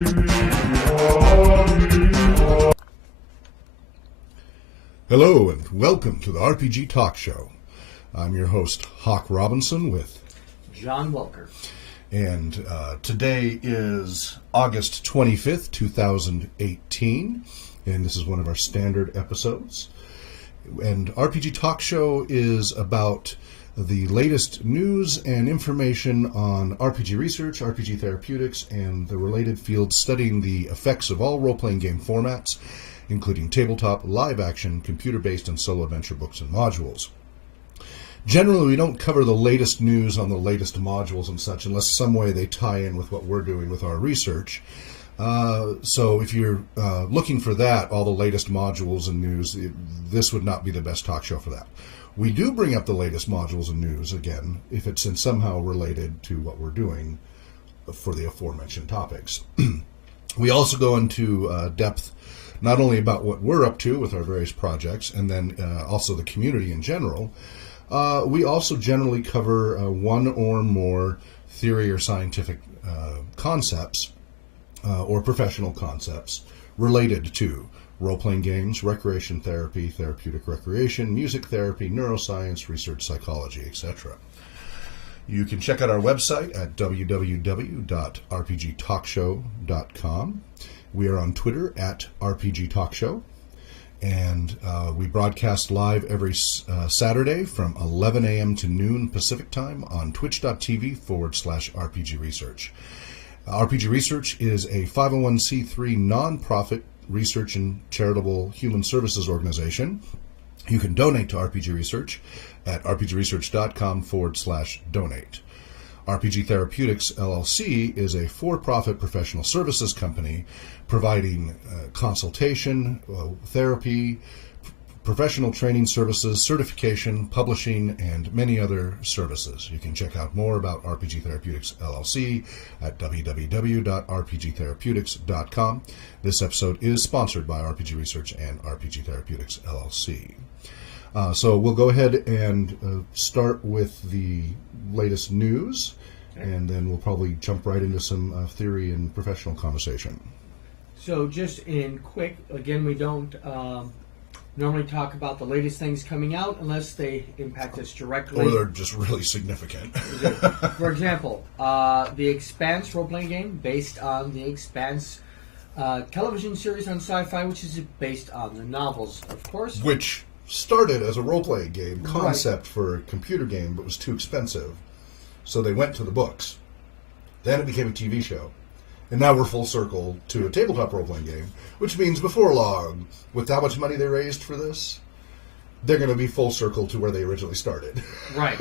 Hello and welcome to the RPG Talk Show. I'm your host, Hawk Robinson with John Welker. And today is August 25th, 2018, and this is one of our standard episodes. And RPG Talk Show is about the latest news and information on RPG research, RPG therapeutics, and the related fields studying the effects of all role-playing game formats, including tabletop, live-action, computer-based, and solo adventure books and modules. Generally, we don't cover the latest news on the latest modules and such unless some way they tie in with what we're doing with our research. So if you're looking for that, all the latest modules and news, this would not be the best talk show for that. We do bring up the latest modules and news, again, if it's somehow related to what we're doing for the aforementioned topics. We also go into depth not only about what we're up to with our various projects, and then also the community in general. We also generally cover one or more theory or scientific concepts or professional concepts related to role-playing games, recreation therapy, therapeutic recreation, music therapy, neuroscience, research psychology, etc. You can check out our website at www.rpgtalkshow.com. We are on Twitter at RPG Talk Show, and we broadcast live every Saturday from 11 a.m. to noon Pacific Time on twitch.tv/RPG Research. RPG Research is a 501c3 nonprofit research and charitable human services organization. You can donate to RPG Research at rpgresearch.com/donate. RPG Therapeutics, LLC, is a for-profit professional services company providing consultation, therapy, professional training services, certification, publishing, and many other services. You can check out more about RPG Therapeutics, LLC at www.rpgtherapeutics.com. This episode is sponsored by RPG Research and RPG Therapeutics, LLC. So we'll go ahead and start with the latest news, and then we'll probably jump right into some theory and professional conversation. So just in quick, again, we don't normally talk about the latest things coming out unless they impact us directly. Or they're just really significant. For example, The Expanse role-playing game based on The Expanse television series on Sci-Fi, which is based on the novels, of course. Which started as a role-playing game concept for a computer game, but was too expensive. So they went to the books. Then it became a TV show. And now we're full circle to a tabletop role-playing game, which means before long, with how much money they raised for this, they're going to be full circle to where they originally started. Right.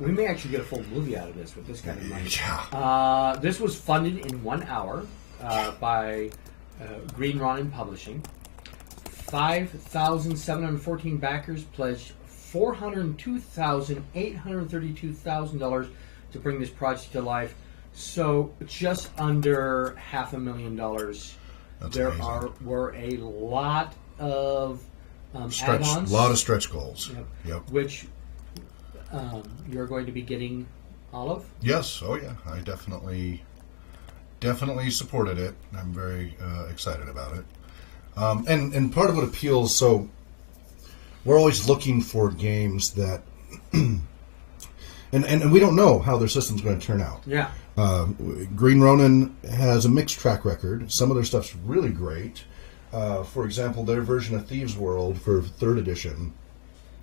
We may actually get a full movie out of this with this kind of money. Yeah. This was funded in 1 hour by Green Ronin Publishing. 5,714 backers pledged $402,832 to bring this project to life. So just under $500,000. There were a lot of add-ons. A lot of stretch goals. Yep. Which you're going to be getting all of? Yes. Oh, yeah. I definitely supported it. I'm very excited about it. And part of what appeals, so we're always looking for games that, and we don't know how their system's going to turn out. Yeah. Green Ronin has a mixed track record. Some of their stuff's really great. For example, their version of Thieves' World for 3rd edition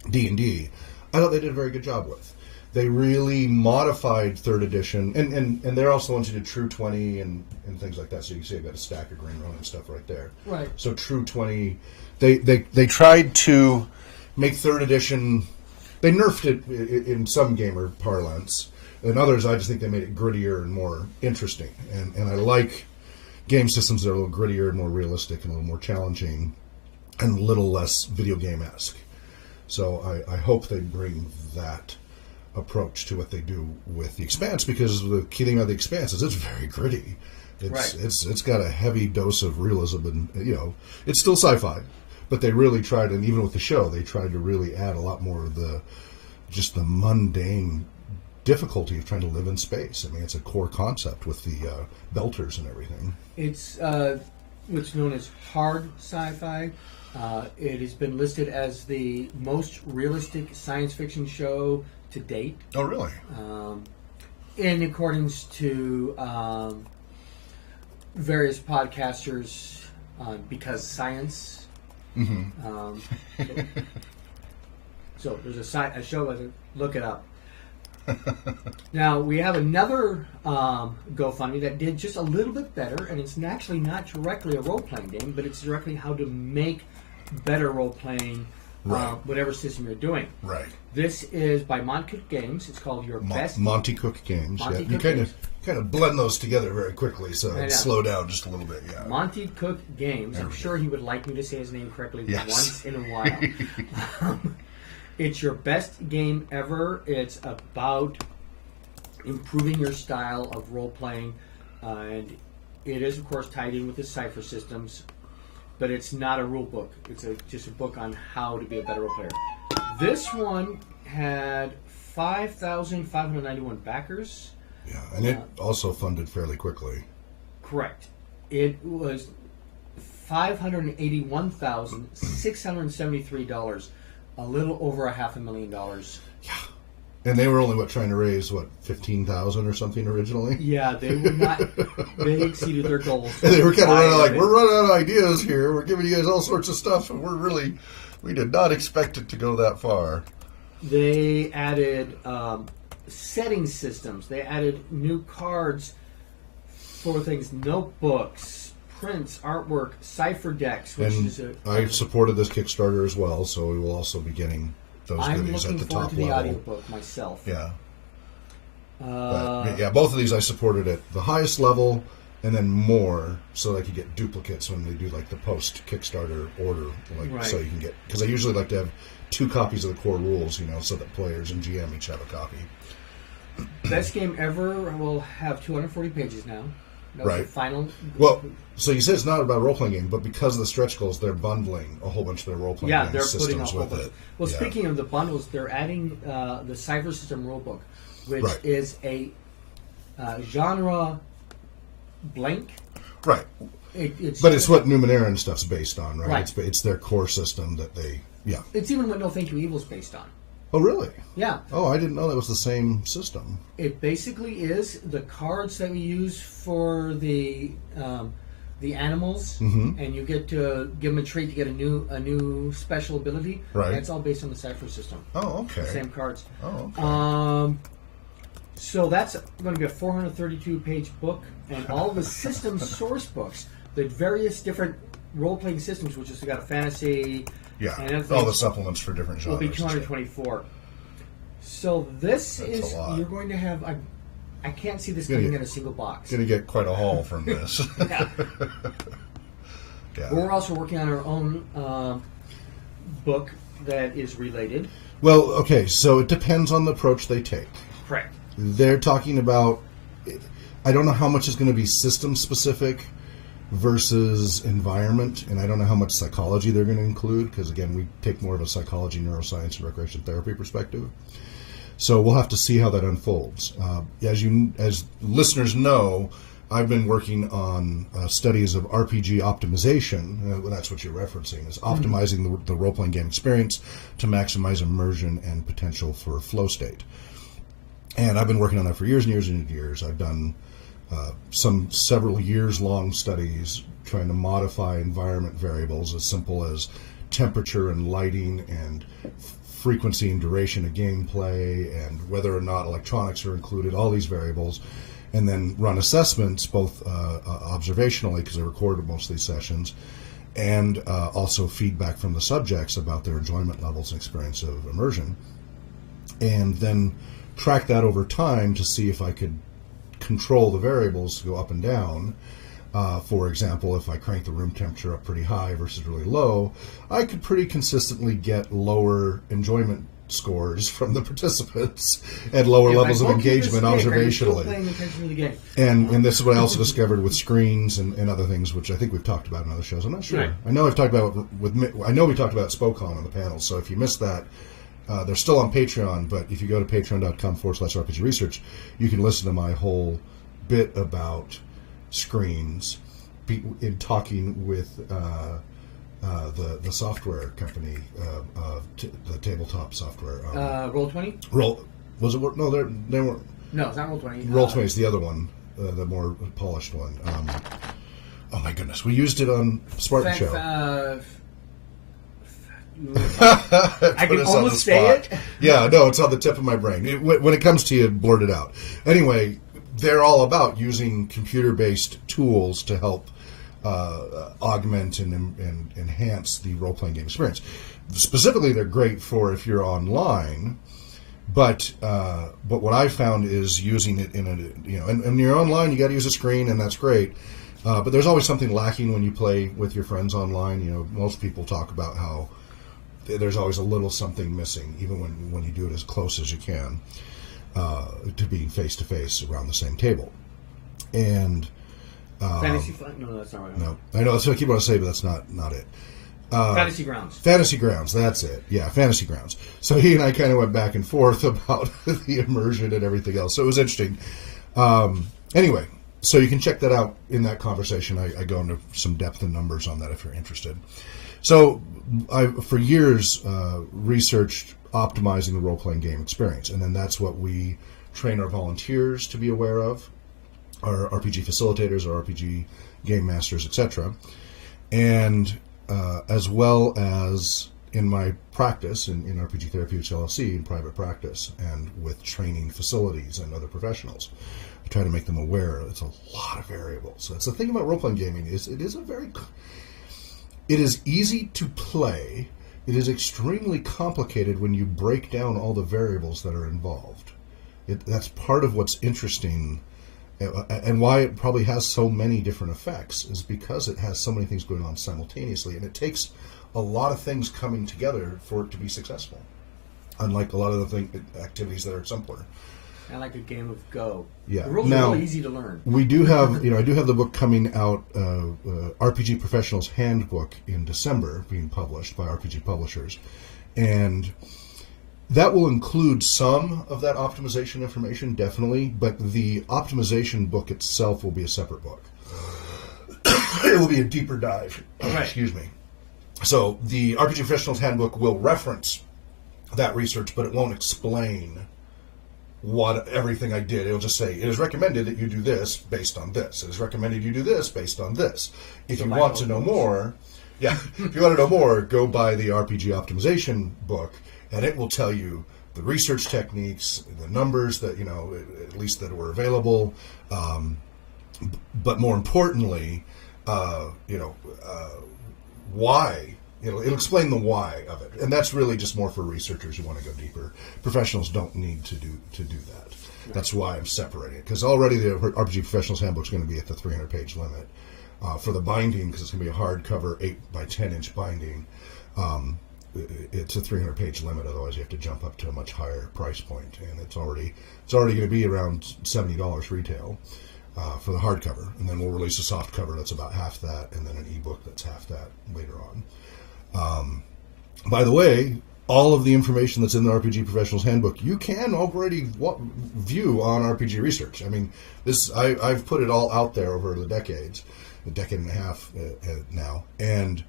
D&D, I thought they did a very good job with. They really modified 3rd edition, and they're also the ones who did True 20 and things like that. So you can see I've got a stack of Green Ronin stuff right there. Right. So True 20, they tried to make 3rd edition. They nerfed it in some gamer parlance. In others, I just think they made it grittier and more interesting. And I like game systems that are a little grittier and more realistic and a little more challenging and a little less video game-esque. So I hope they bring that approach to what they do with The Expanse, because the key thing about The Expanse is it's very gritty. It's got a heavy dose of realism, and it's still sci-fi, but they really tried, and even with the show, they tried to really add a lot more of the mundane difficulty of trying to live in space. I mean, it's a core concept with the belters and everything. It's what's known as hard sci-fi. It has been listed as the most realistic science fiction show to date. Oh, really? In accordance to various podcasters Because Science. Mm-hmm. So there's a show, look it up. Now, we have another GoFundMe that did just a little bit better, and it's actually not directly a role-playing game, but it's directly how to make better role-playing, Right. whatever system you're doing. Right. This is by Monty Cook Games. It's called Your Best... Monty Cook Games. Monty You Cook kind Games. of blend those together very quickly, so I know. slow down just a little bit, yeah. Monty Cook Games. There I'm we sure he would like me to say his name correctly Yes. once in a while. It's your best game ever. It's about improving your style of role-playing, and it is, of course, tied in with the cipher systems, but it's not a rule book. It's just a book on how to be a better role player. This one had 5,591 backers. Yeah, and it also funded fairly quickly. Correct. It was $581,673, a little over $500,000. Yeah. And they were only, trying to raise, $15,000 or something originally? Yeah, they would not. They exceeded their goals. And they were kind of running we're running out of ideas here. We're giving you guys all sorts of stuff, and we did not expect it to go that far. They added setting systems. They added new cards for things, notebooks, prints, artwork, cipher decks, which And is I supported this Kickstarter as well, so we will also be getting those I'm goodies looking at the forward top to the level. audiobook myself. Yeah. But, yeah, both of these I supported at the highest level, and then more, so I could get duplicates when they do like the post Kickstarter order, Right. so you can get, because I usually like to have 2 copies of the core rules, so that players and GM each have a copy. Best game ever will have 240 pages now. That was Right. the final. Well, so you said it's not about a role-playing game, but because of the stretch goals, they're bundling a whole bunch of their role-playing Yeah, game they're putting a systems whole with bunch. it. Well, Yeah. speaking of the bundles, they're adding the Cipher System Rulebook, which Right. is a genre blank. Right. It's But it's what Numenera and stuff's based on, right? Right. It's their core system that they, yeah. It's even what No Thank You Evil's based on. Oh, really? Yeah. Oh, I didn't know that was the same system. It basically is the cards that we use for the animals, and you get to give them a trait to get a new special ability. Right. That's all based on the Cipher System. Oh, okay. Same cards. Oh, okay. So that's going to be a 432-page book, and all the system source books, the various different role-playing systems, which is we got a fantasy, Yeah, and other all the things, supplements for different will genres. be and stuff. 224. So this That's is a lot. you're going to have. I can't see this Gonna coming get- in a single box. Going to get quite a haul from this. Yeah. Yeah. We're also working on our own book that is related. Well, okay, so it depends on the approach they take. Correct. They're talking about, I don't know how much is going to be system specific versus environment, and I don't know how much psychology they're going to include, because again, we take more of a psychology, neuroscience, and recreation therapy perspective. So we'll have to see how that unfolds. As listeners know, I've been working on studies of RPG optimization. That's what you're referencing, is optimizing the role-playing game experience to maximize immersion and potential for flow state. And I've been working on that for years and years and years. I've done several years-long studies trying to modify environment variables as simple as temperature and lighting and frequency and duration of gameplay and whether or not electronics are included, all these variables, and then run assessments, both observationally, because I recorded most of these sessions, and also feedback from the subjects about their enjoyment levels and experience of immersion, and then track that over time to see if I could control the variables to go up and down. For example, if I crank the room temperature up pretty high versus really low, I could pretty consistently get lower enjoyment scores from the participants and lower levels of engagement observationally. Paying attention to the game. And this is what I also discovered with screens and other things, which I think we've talked about in other shows. I'm not sure. Right. I know we talked about Spokon on the panel. So if you missed that, They're still on Patreon, but if you go to patreon.com/RPG Research, you can listen to my whole bit about screens in talking with the software company, the tabletop software. Roll20? Was it? No, they weren't. No, it's not Roll20. Roll20 is the other one, the more polished one. Oh my goodness, we used it on Spartan Show. I can almost say it. Yeah, no, it's on the tip of my brain. When it comes to you, blurt it out. Anyway, they're all about using computer-based tools to help augment and enhance the role-playing game experience. Specifically, they're great for if you're online. But what I found is using it in and you're online, you got to use a screen, and that's great. But there's always something lacking when you play with your friends online. You know, most people talk about how there's always a little something missing, even when you do it as close as you can to being face to face around the same table. And Fantasy Flight? No, that's not right. No, I know that's what I keep wanting to say, but that's not it. Fantasy Grounds. Fantasy Grounds, that's it. Yeah, Fantasy Grounds. So he and I kind of went back and forth about the immersion and everything else. So it was interesting. Anyway, so you can check that out in that conversation. I go into some depth and numbers on that if you're interested. So I, for years, researched optimizing the role-playing game experience. And then that's what we train our volunteers to be aware of, our RPG facilitators, our RPG game masters, etc. And as well as in my practice in RPG Therapeutics LLC, in private practice, and with training facilities and other professionals. I try to make them aware it's a lot of variables. So it's the thing about role-playing gaming is it is easy to play. It is extremely complicated when you break down all the variables that are involved. That's part of what's interesting and why it probably has so many different effects is because it has so many things going on simultaneously, and it takes a lot of things coming together for it to be successful, unlike a lot of the activities that are simpler. And like a game of Go. Yeah. The rules are really easy to learn. We do have, I do have the book coming out, RPG Professionals Handbook in December, being published by RPG Publishers. And that will include some of that optimization information, definitely, but the optimization book itself will be a separate book. It will be a deeper dive. Right. Excuse me. So the RPG Professionals Handbook will reference that research, but it won't explain everything I did. It'll just say, it is recommended that you do this based on this. It is recommended you do this based on this. If you want to know more, if you want to know more, go buy the RPG optimization book, and it will tell you the research techniques, the numbers that, at least that were available, but more importantly, why. It'll explain the why of it, and that's really just more for researchers who want to go deeper. Professionals don't need to do that. Right. That's why I'm separating it, because already the RPG Professionals Handbook is going to be at the 300-page limit. For the binding, because it's going to be a hardcover 8x10-inch binding, it's a 300-page limit. Otherwise, you have to jump up to a much higher price point, and it's already going to be around $70 retail for the hardcover, and then we'll release a soft cover that's about half that, and then an ebook that's half that later on. By the way, all of the information that's in the RPG Professionals Handbook, you can already view on RPG Research. I mean, I've put it all out there over the decades, a decade and a half now, and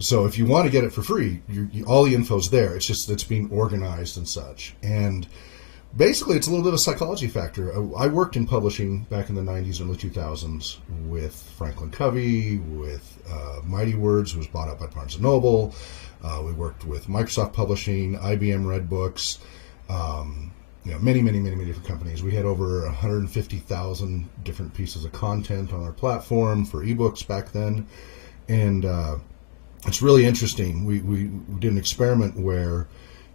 so if you want to get it for free, all the info's there. It's just it's being organized and such, and basically it's a little bit of a psychology factor. I worked in publishing back in the 90s and early 2000s with Franklin Covey, with Mighty Words, who was bought up by Barnes & Noble. We worked with Microsoft Publishing, IBM read books, many different companies. We had over 150,000 different pieces of content on our platform for ebooks back then, and it's really interesting. We did an experiment where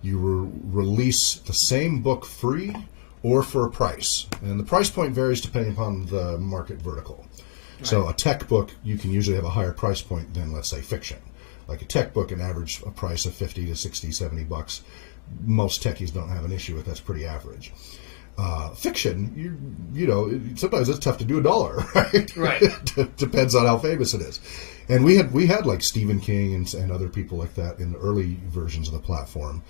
you release the same book free or for a price. And the price point varies depending upon the market vertical. Right. So a tech book, you can usually have a higher price point than, let's say, fiction. Like a tech book, an average price of $50 to $60, $70. Most techies don't have an issue with. That's pretty average. Fiction, you know, sometimes it's tough to do $1, right? Right. Depends on how famous it is. And we had like Stephen King and other people like that in the early versions of the platform.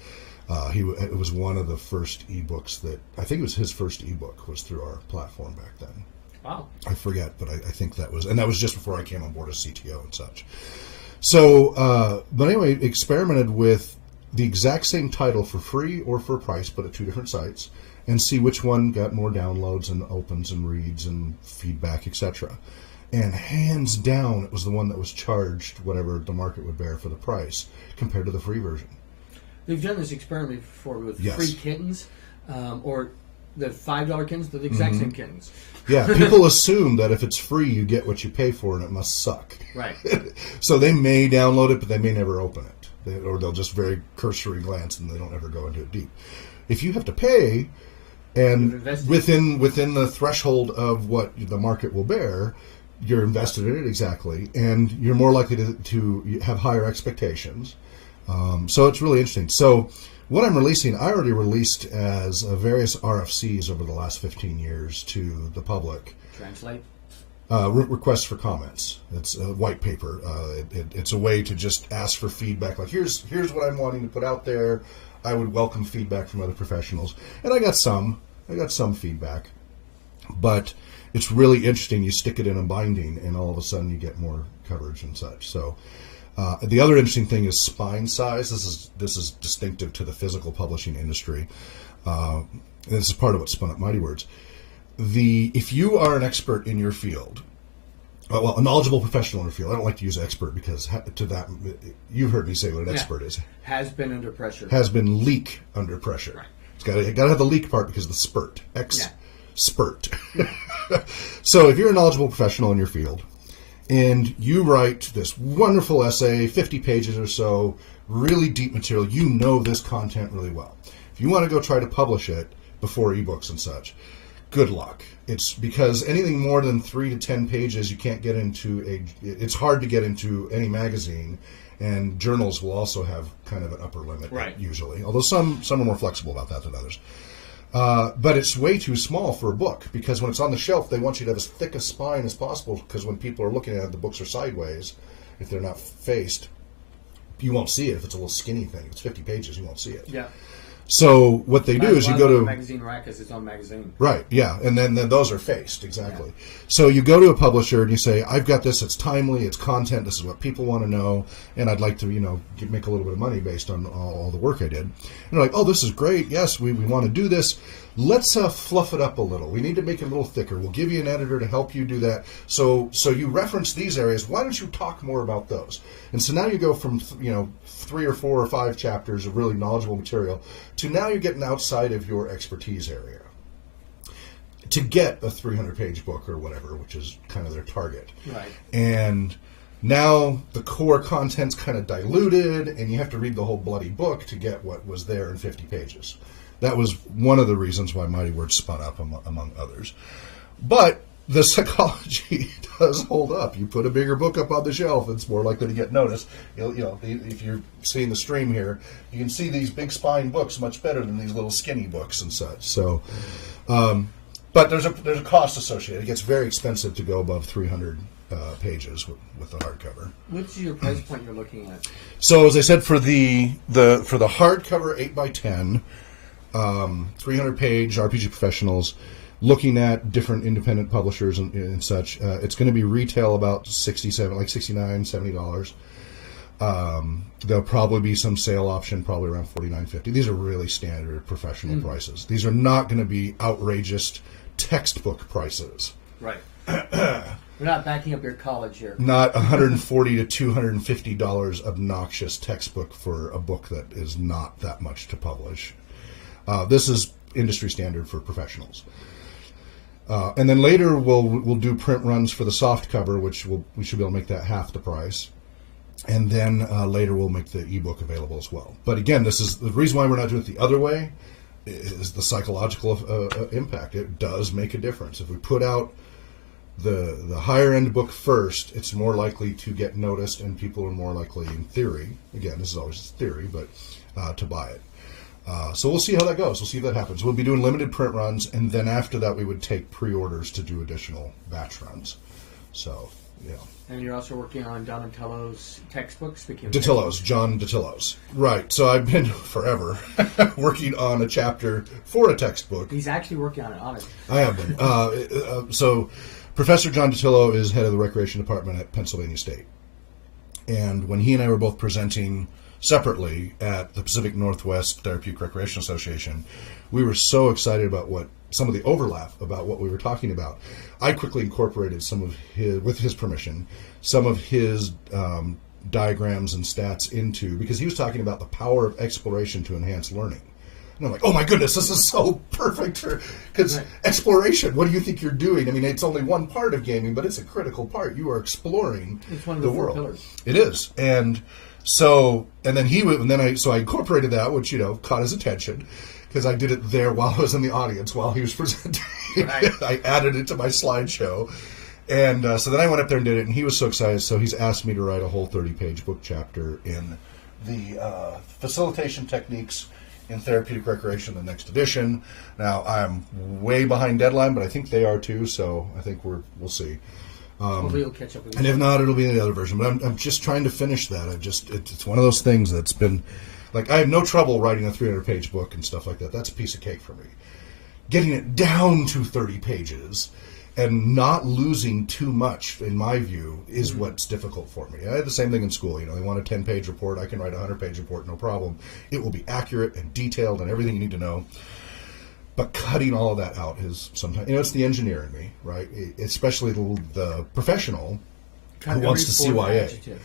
It was one of the first ebooks that, I think it was his first ebook was through our platform back then. Wow. I forget, but I think that was just before I came on board as CTO and such. So, but anyway, experimented with the exact same title for free or for a price, but at 2 different sites, and see which one got more downloads and opens and reads and feedback, etc. And hands down, it was the one that was charged whatever the market would bear for the price compared to the free version. They've done this experiment before with Yes. free kittens, or the $5 kittens. They're the exact same kittens. Yeah, people assume that if it's free, you get what you pay for, and it must suck. Right. So they may download it, but they may never open it. Or they'll just very cursory glance, and they don't ever go into it deep. If you have to pay, and within the threshold of what the market will bear, you're invested in it exactly, and you're more likely to have higher expectations. So it's really interesting. So what I'm releasing, I already released as various RFCs over the last 15 years to the public. Translate. Requests for comments. It's a white paper. It's a way to just ask for feedback. Like, here's what I'm wanting to put out there. I would welcome feedback from other professionals. And I got some feedback. But it's really interesting. You stick it in a binding, and all of a sudden you get more coverage and such. So the other interesting thing is spine size. This is distinctive to the physical publishing industry. And this is part of what spun up Mighty Words. If you are an expert in your field, well, a knowledgeable professional in your field, I don't like to use expert because to that, you've heard me say what an expert is. Has been under pressure. Has been leak under pressure. Right. It's got to have the leak part because of the spurt. Spurt. So if you're a knowledgeable professional in your field and you write this wonderful essay, 50 pages or so, really deep material, you know this content really well. If you want to go try to publish it before ebooks and such, good luck. It's because anything more than 3 to 10 pages, you can't get into it's hard to get into any magazine, and journals will also have kind of an upper limit, right, usually. Although some are more flexible about that than others. But it's way too small for a book, because when it's on the shelf, they want you to have as thick a spine as possible, because when people are looking at it, the books are sideways. If they're not faced, you won't see it. If it's a little skinny thing, if it's 50 pages, you won't see it. Yeah. So what they do is you go to magazine rack as its own magazine. Right, yeah, and then those are faced, exactly. Yeah. So you go to a publisher and you say, I've got this, it's timely, it's content, this is what people want to know, and I'd like to, make a little bit of money based on all the work I did. And they're like, oh, this is great, yes, we want to do this. Let's fluff it up a little. We need to make it a little thicker. We'll give you an editor to help you do that. So you reference these areas. Why don't you talk more about those? And so now you go from 3 or 4 or 5 chapters of really knowledgeable material to now you're getting outside of your expertise area to get a 300-page book or whatever, which is kind of their target. Right. And now the core content's kind of diluted, and you have to read the whole bloody book to get what was there in 50 pages. That was one of the reasons why Mighty Words spun up, among others. But the psychology does hold up. You put a bigger book up on the shelf, it's more likely to get noticed. If you're seeing the stream here, you can see these big spine books much better than these little skinny books and such. So, but there's a cost associated. It gets very expensive to go above 300 pages with the hardcover. What's your price point you're looking at? So, as I said, for the hardcover 8x10. 300-page RPG professionals, looking at different independent publishers and such. It's going to be retail about $69, $70. There'll probably be some sale option, probably around $49.50. These are really standard professional prices. These are not going to be outrageous textbook prices. Right. We're not backing up your college here. Not $140 to $250 obnoxious textbook for a book that is not that much to publish. This is industry standard for professionals. And then later we'll do print runs for the soft cover, which we should be able to make that half the price. And then later we'll make the ebook available as well. But again, this is the reason why we're not doing it the other way is the psychological impact. It does make a difference. If we put out the higher end book first, it's more likely to get noticed, and people are more likely, in theory, again, this is always theory, but to buy it. So we'll see how that goes. We'll see if that happens. We'll be doing limited print runs, and then after that we would take pre-orders to do additional batch runs. So, yeah. And you're also working on Donatello's textbook, speaking of Datillo's, John Datillo's. Right. So I've been forever working on a chapter for a textbook. He's actually working on it, honestly. I have been. So Professor John Datillo is head of the Recreation Department at Pennsylvania State. And when he and I were both presenting separately at the Pacific Northwest Therapeutic Recreation Association, we were so excited about some of the overlap about what we were talking about. I quickly incorporated some of his, with his permission, some of his diagrams and stats into, because he was talking about the power of exploration to enhance learning. And I'm like, oh my goodness, this is so perfect. Because exploration, what do you think you're doing? I mean, it's only one part of gaming, but it's a critical part. You are exploring it's one of the four world. Pillars. It is. And so, and then I incorporated that, which, caught his attention. Because I did it there while I was in the audience, while he was presenting. Right. I added it to my slideshow. And so then I went up there and did it, and he was so excited. So he's asked me to write a whole 30-page book chapter in the facilitation techniques in therapeutic recreation, the next edition. Now, I'm way behind deadline, but I think they are too, so I think we'll see. Hopefully you'll catch up with you. And if not, it'll be in the other version. But I'm just trying to finish that. It's one of those things that's been... Like, I have no trouble writing a 300-page book and stuff like that. That's a piece of cake for me. Getting it down to 30 pages and not losing too much, in my view, is what's difficult for me. I had the same thing in school. They want a 10-page report. I can write a 100-page report, no problem. It will be accurate and detailed and everything you need to know. But cutting all of that out is sometimes... it's the engineer in me, right? Especially the professional who wants to CYA.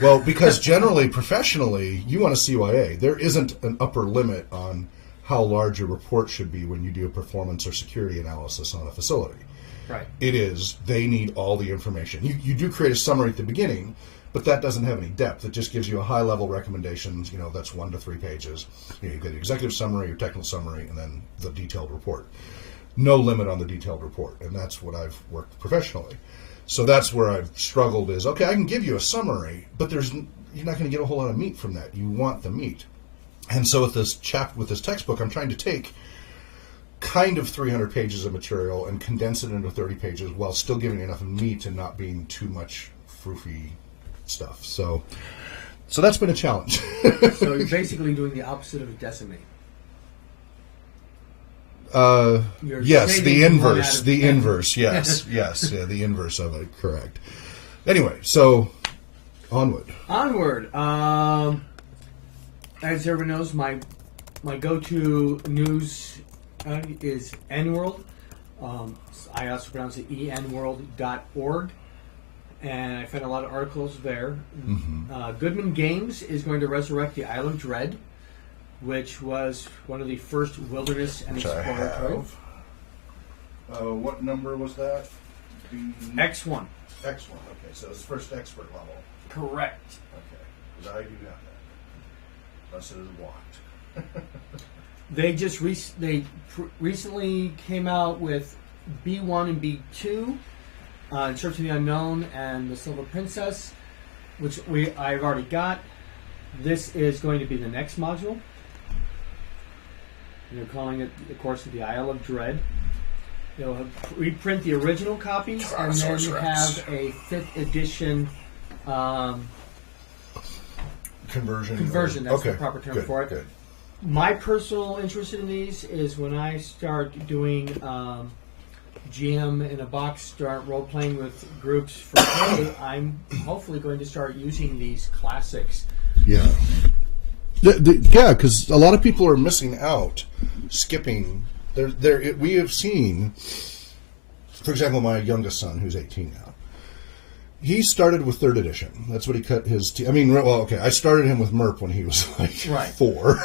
Well, because generally, professionally, you want a CYA. There isn't an upper limit on how large a report should be when you do a performance or security analysis on a facility. Right. It is, they need all the information. You do create a summary at the beginning, but that doesn't have any depth. It just gives you a high-level recommendations, that's 1 to 3 pages. You get the executive summary, your technical summary, and then the detailed report. No limit on the detailed report, and that's what I've worked professionally. So that's where I've struggled is, okay, I can give you a summary, but you're not going to get a whole lot of meat from that. You want the meat. And so with this textbook, I'm trying to take kind of 300 pages of material and condense it into 30 pages while still giving enough meat and not being too much froofy stuff. So that's been a challenge. So you're basically doing the opposite of a decimate. Yes, the inverse. The inverse, yes. Yes, yeah, the inverse of it, correct. Anyway, so onward. As everyone knows, my go-to news is N-World. I also pronounce it enworld.org. And I find a lot of articles there. Mm-hmm. Goodman Games is going to resurrect the Isle of Dread, which was one of the first wilderness and exploratory. What number was that? X1. X1, okay. So it's first expert level. Correct. Okay, because I do have that. Unless it is locked. They just recently came out with B1 and B2, In Search of the Unknown and The Silver Princess, which I've already got. This is going to be the next module. They're calling it, of course, the Isle of Dread. They'll reprint the original copies and then have a 5th edition conversion. That's the proper term for it. Good. My personal interest in these is when I start doing GM in a box, start role playing with groups for play. I'm hopefully going to start using these classics. Yeah. Yeah, because a lot of people are missing out, skipping. We have seen, for example, my youngest son, who's 18 now. He started with 3rd edition. That's what he cut his... I started him with MERP when he was like 4.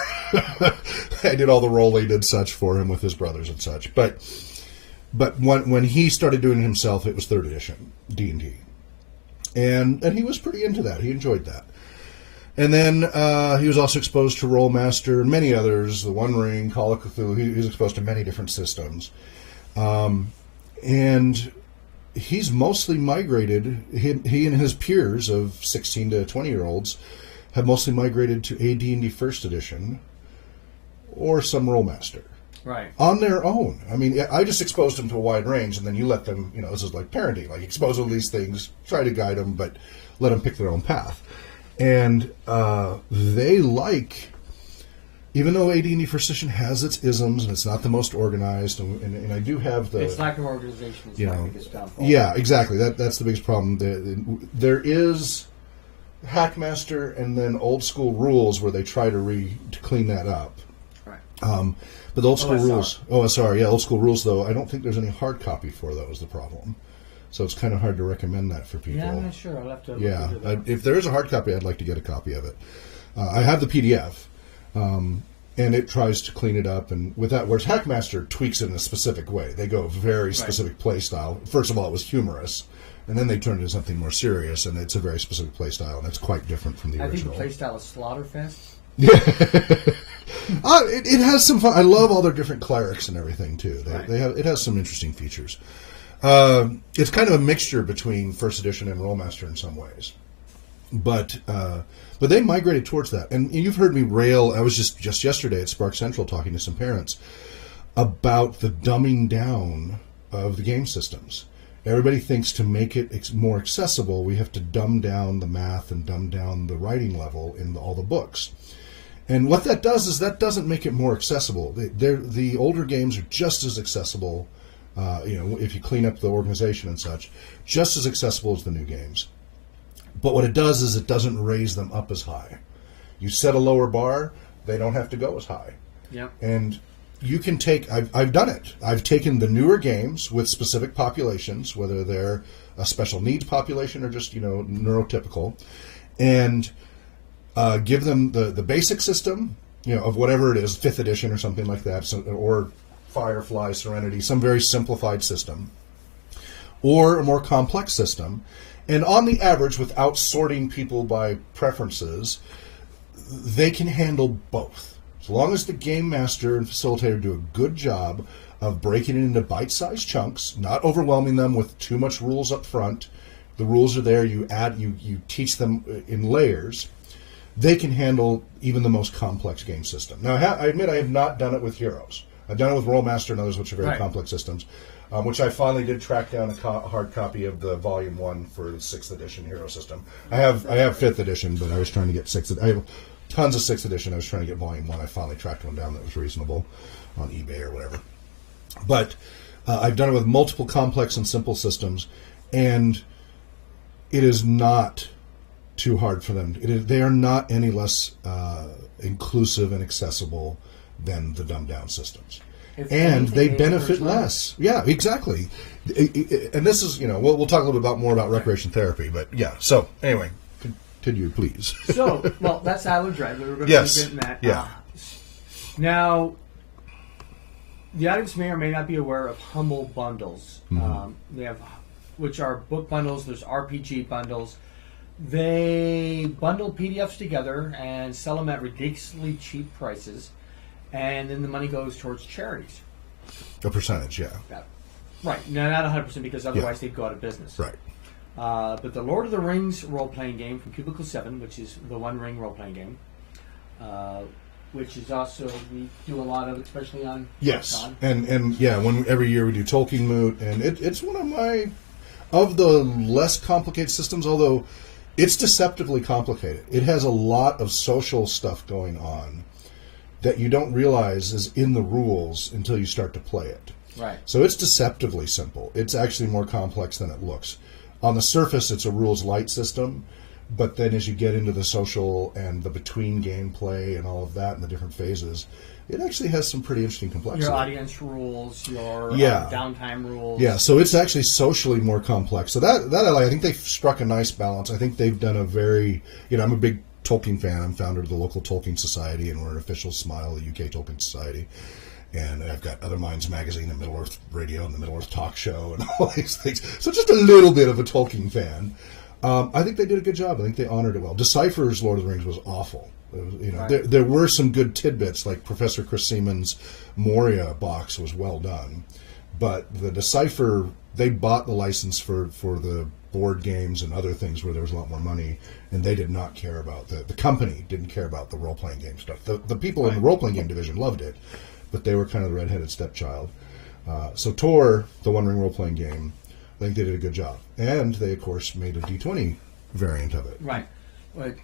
I did all the rolling and such for him with his brothers and such. But when he started doing it himself, it was 3rd edition D&D. And he was pretty into that. He enjoyed that. And then he was also exposed to Rollmaster and many others, the One Ring, Call of Cthulhu. He was exposed to many different systems. And he's mostly migrated, he and his peers of 16 to 20-year-olds have mostly migrated to AD&D 1st edition, or some Rollmaster. Right. On their own. I mean, I just exposed them to a wide range, and then you let them, this is like parenting. Like, expose them to these things, try to guide them, but let them pick their own path. And they like, even though AD&D First Edition has its isms, and it's not the most organized, and I do have the... It's lack of organization is my biggest downfall. Yeah, exactly. That's the biggest problem. There is Hackmaster and then old school rules where they try to clean that up. Right. But the old school rules, OSR, yeah, old school rules, though, I don't think there's any hard copy for those, the problem. So it's kind of hard to recommend that for people. Yeah, I'm not sure. I'll have to look into that. If there is a hard copy, I'd like to get a copy of it. I have the PDF, and it tries to clean it up. And with that, whereas Hackmaster tweaks it in a specific way. They go a very specific play style. First of all, it was humorous, and then they turned it into something more serious, and it's a very specific play style, and it's quite different from the original. I think the play style is Slaughterfest. Yeah. It has some fun. I love all their different clerics and everything too. It has some interesting features. It's kind of a mixture between First Edition and Rollmaster in some ways, but they migrated towards that. And you've heard me rail. I was just yesterday at Spark Central talking to some parents about the dumbing down of the game systems. Everybody thinks to make it more accessible, we have to dumb down the math and dumb down the writing level in all the books. And what that does is that doesn't make it more accessible. The older games are just as accessible, if you clean up the organization and such, just as accessible as the new games. But what it does is it doesn't raise them up as high. You set a lower bar, they don't have to go as high. Yeah. And you can take, I've done it. I've taken the newer games with specific populations, whether they're a special needs population or just, neurotypical, and give them the basic system, of whatever it is, 5th edition or something like that, or Firefly, Serenity, some very simplified system, or a more complex system. And on the average, without sorting people by preferences, they can handle both. As long as the game master and facilitator do a good job of breaking it into bite-sized chunks, not overwhelming them with too much rules up front. The rules are there, you teach them in layers. They can handle even the most complex game system. Now, I admit I have not done it with Heroes. I've done it with Rollmaster and others, which are very complex systems, which I finally did track down a hard copy of the Volume 1 for the 6th edition Hero system. I have 5th edition, but I was trying to get 6th. I have tons of 6th edition. I was trying to get Volume 1. I finally tracked one down that was reasonable on eBay or whatever. But I've done it with multiple complex and simple systems, and it is not too hard for them. They are not any less inclusive and accessible than the dumbed-down systems. And they benefit less. Yeah, exactly. And this is, we'll talk a little bit more about recreation therapy, but yeah. So, anyway, continue, please. So, that's Isle of Dread. We were going to get in that. Yeah. Now, the audience may or may not be aware of Humble bundles. We have, which are book bundles. There's RPG bundles. They bundle PDFs together and sell them at ridiculously cheap prices, and then the money goes towards charities. A percentage, yeah. Right. No, not 100%, because otherwise they'd go out of business. Right. But the Lord of the Rings role-playing game from Cubicle 7, which is the One Ring role-playing game, which is also, we do a lot of, especially on Yes. And yeah, every year we do Tolkien Moot, and it's one of the less complicated systems, although it's deceptively complicated. It has a lot of social stuff going on that you don't realize is in the rules until you start to play it. Right. So it's deceptively simple. It's actually more complex than it looks. On the surface, it's a rules light system, but then as you get into the social and the between gameplay and all of that and the different phases, it actually has some pretty interesting complexity. Your audience rules, your downtime rules. Yeah, so it's actually socially more complex. So that I like. I think they've struck a nice balance. I think they've done a very, I'm a big Tolkien fan. I'm founder of the local Tolkien Society, and we're an official SMILE, the UK Tolkien Society. And I've got Other Minds Magazine and Middle Earth Radio and the Middle Earth Talk Show and all these things. So just a little bit of a Tolkien fan. I think they did a good job. I think they honored it well. Decipher's Lord of the Rings was awful. Right. There were some good tidbits, like Professor Chris Siemens' Moria box was well done. But the Decipher, they bought the license for the board games and other things where there was a lot more money, and they did not care about the company didn't care about the role playing game stuff. The people in the role playing game division loved it, but they were kind of the redheaded stepchild. So Tor, the One Ring role playing game, I think they did a good job, and they of course made a D20 variant of it. Right, but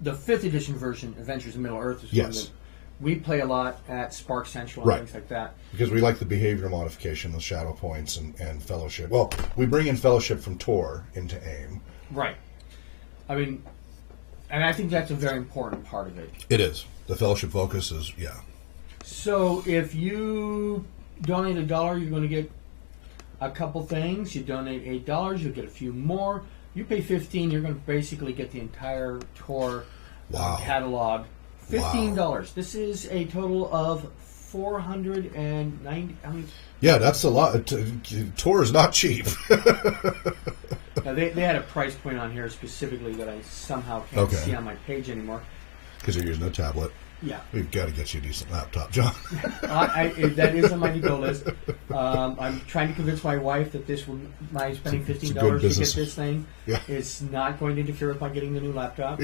the 5th edition version, Adventures in Middle Earth, is one that we play a lot at Spark Central and things like that. Because we like the behavior modification, the shadow points, and fellowship. Well, we bring in fellowship from Tor into AIM. Right. I mean, and I think that's a very important part of it. It is. The fellowship focus is, So if you donate $1, you're going to get a couple things. You donate $8, you'll get a few more. You pay $15, you're going to basically get the entire Tor catalog. $15. Wow. This is a total of $490. Yeah, that's a lot. Tor is not cheap. Now, they had a price point on here specifically that I somehow can't see on my page anymore. Because you're using a tablet. Yeah. We've got to get you a decent laptop, John. That is on my to-go list. I'm trying to convince my wife that my spending $15 to get this thing is not going to interfere with my getting the new laptop.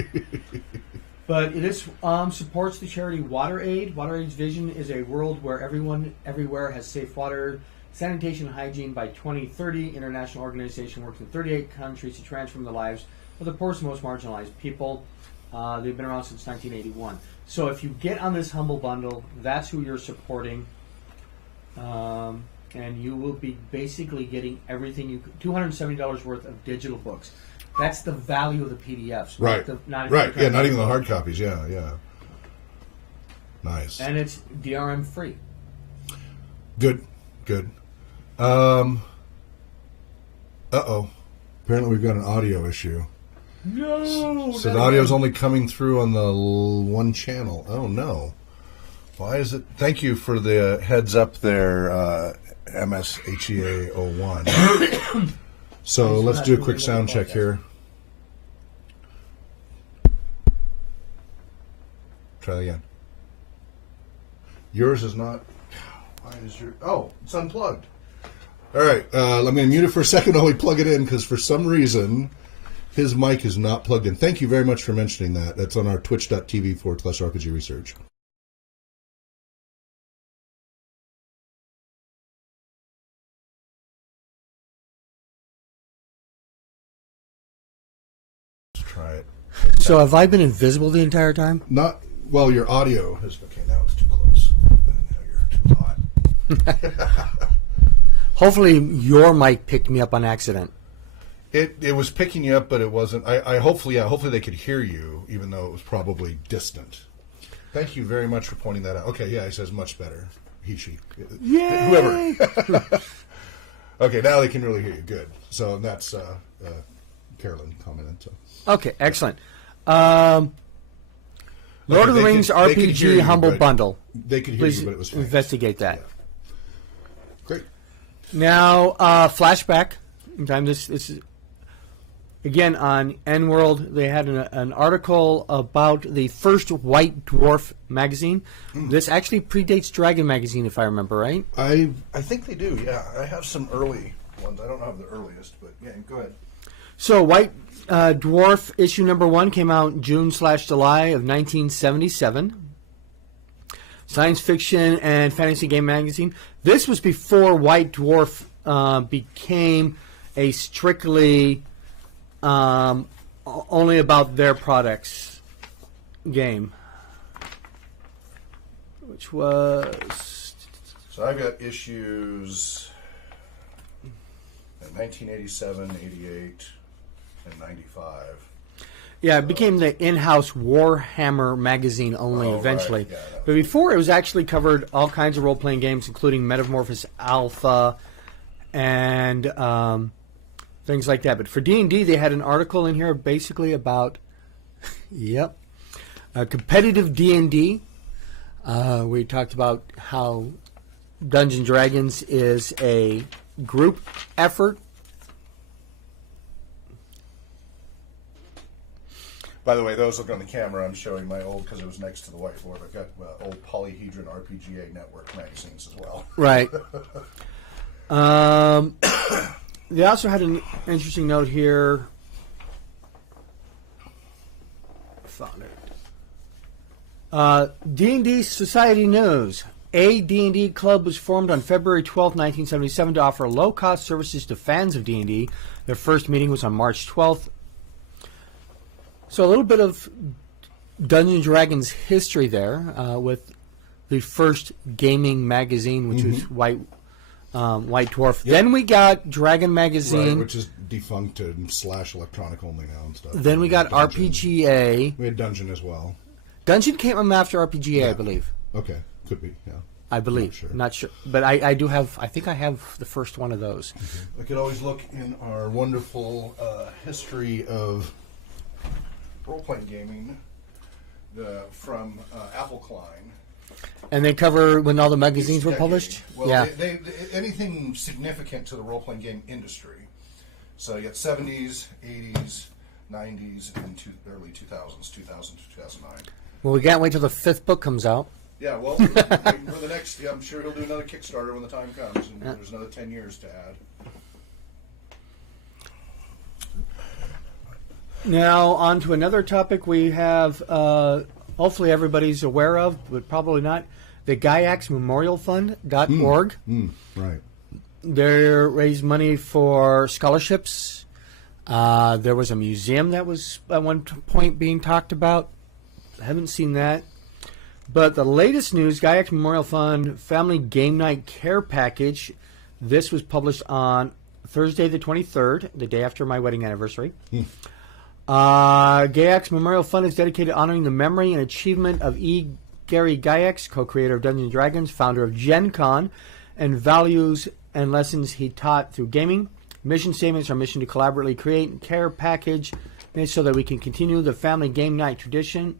But it is supports the charity WaterAid. WaterAid's vision is a world where everyone, everywhere has safe water, sanitation, and hygiene by 2030. International organization works in 38 countries to transform the lives of the poorest and most marginalized people. They've been around since 1981. So if you get on this humble bundle, that's who you're supporting, and you will be basically getting everything $270 worth of digital books. That's the value of the PDFs. Right. Not even the hard copies. Yeah. Nice. And it's DRM free. Good. Uh-oh. Apparently we've got an audio issue. No! So the audio's only coming through on the one channel. Oh, no. Why is it? Thank you for the heads up there, MSHEA01. So let's do a quick sound check here. Try that again. Yours is not. Why is your? Oh, it's unplugged. All right. Let me mute it for a second while we plug it in, because for some reason his mic is not plugged in. Thank you very much for mentioning that. That's on our twitch.tv/RPG Research. Try it. So have I been invisible the entire time? Not well. Your audio is okay. Now it's too close. Now you're too hot. Hopefully, your mic picked me up on accident. It was picking you up, but it wasn't. Hopefully they could hear you, even though it was probably distant. Thank you very much for pointing that out. Okay, yeah, he says much better. He, she, Yay! whoever. Okay, now they can really hear you. Good. So that's Carolyn commented. So. Okay, excellent. Lord of the Rings RPG Humble Bundle. They could hear you, but it was fast. Investigate that. Yeah. Great. Now, flashback. In time, this is again on N-World. They had an article about the first White Dwarf magazine. This actually predates Dragon magazine, if I remember right. I think they do. Yeah, I have some early ones. I don't have the earliest, but yeah, go ahead. So, White Dwarf issue number 1 came out June/July of 1977. Science fiction and fantasy game magazine. This was before White Dwarf became a strictly only about their products game, which was. So I've got issues in 1987, 88, and 95. Yeah, it became the in-house Warhammer magazine only eventually. Right. Yeah, but before, it was actually covered all kinds of role-playing games, including Metamorphosis Alpha and things like that. But for D&D, they had an article in here basically about, competitive D&D. We talked about how Dungeons & Dragons is a group effort. By the way, those look on the camera. I'm showing my old, because it was next to the whiteboard. I've got old Polyhedron RPGA Network magazines as well. Right. They also had an interesting note here. Found it. D&D Society News. A D&D club was formed on February 12, 1977 to offer low-cost services to fans of D&D. Their first meeting was on March 12th. So a little bit of Dungeons & Dragons history there with the first gaming magazine, which was White Dwarf. Yep. Then we got Dragon Magazine. Right, which is defunct and / electronic only now and stuff. Then we got Dungeon. RPGA. We had Dungeon as well. Dungeon came after RPGA, I believe. Okay, could be, yeah. I believe. Not sure. But I do have, I think I have the first one of those. Okay. I could always look in our wonderful history of role-playing gaming from Apple Klein. And they cover when all the magazines were published? Well, yeah. They, anything significant to the role-playing game industry. So you got 70s, 80s, 90s, and early 2000s, 2000 to 2009. Well, we can't wait till the 5th book comes out. Yeah, well, for the next, I'm sure he'll do another Kickstarter when the time comes, and there's another 10 years to add. Now, on to another topic we have, hopefully everybody's aware of, but probably not, the GaiaxMemorialFund.org. Right. They raise money for scholarships. There was a museum that was at one point being talked about. I haven't seen that. But the latest news, Gaiax Memorial Fund Family Game Night Care Package. This was published on Thursday the 23rd, the day after my wedding anniversary. Gaiax Memorial Fund is dedicated to honoring the memory and achievement of E. Gary Gaiax, co-creator of Dungeons & Dragons, founder of Gen Con, and values and lessons he taught through gaming. Mission statements are mission to collaboratively create and care package made so that we can continue the family game night tradition.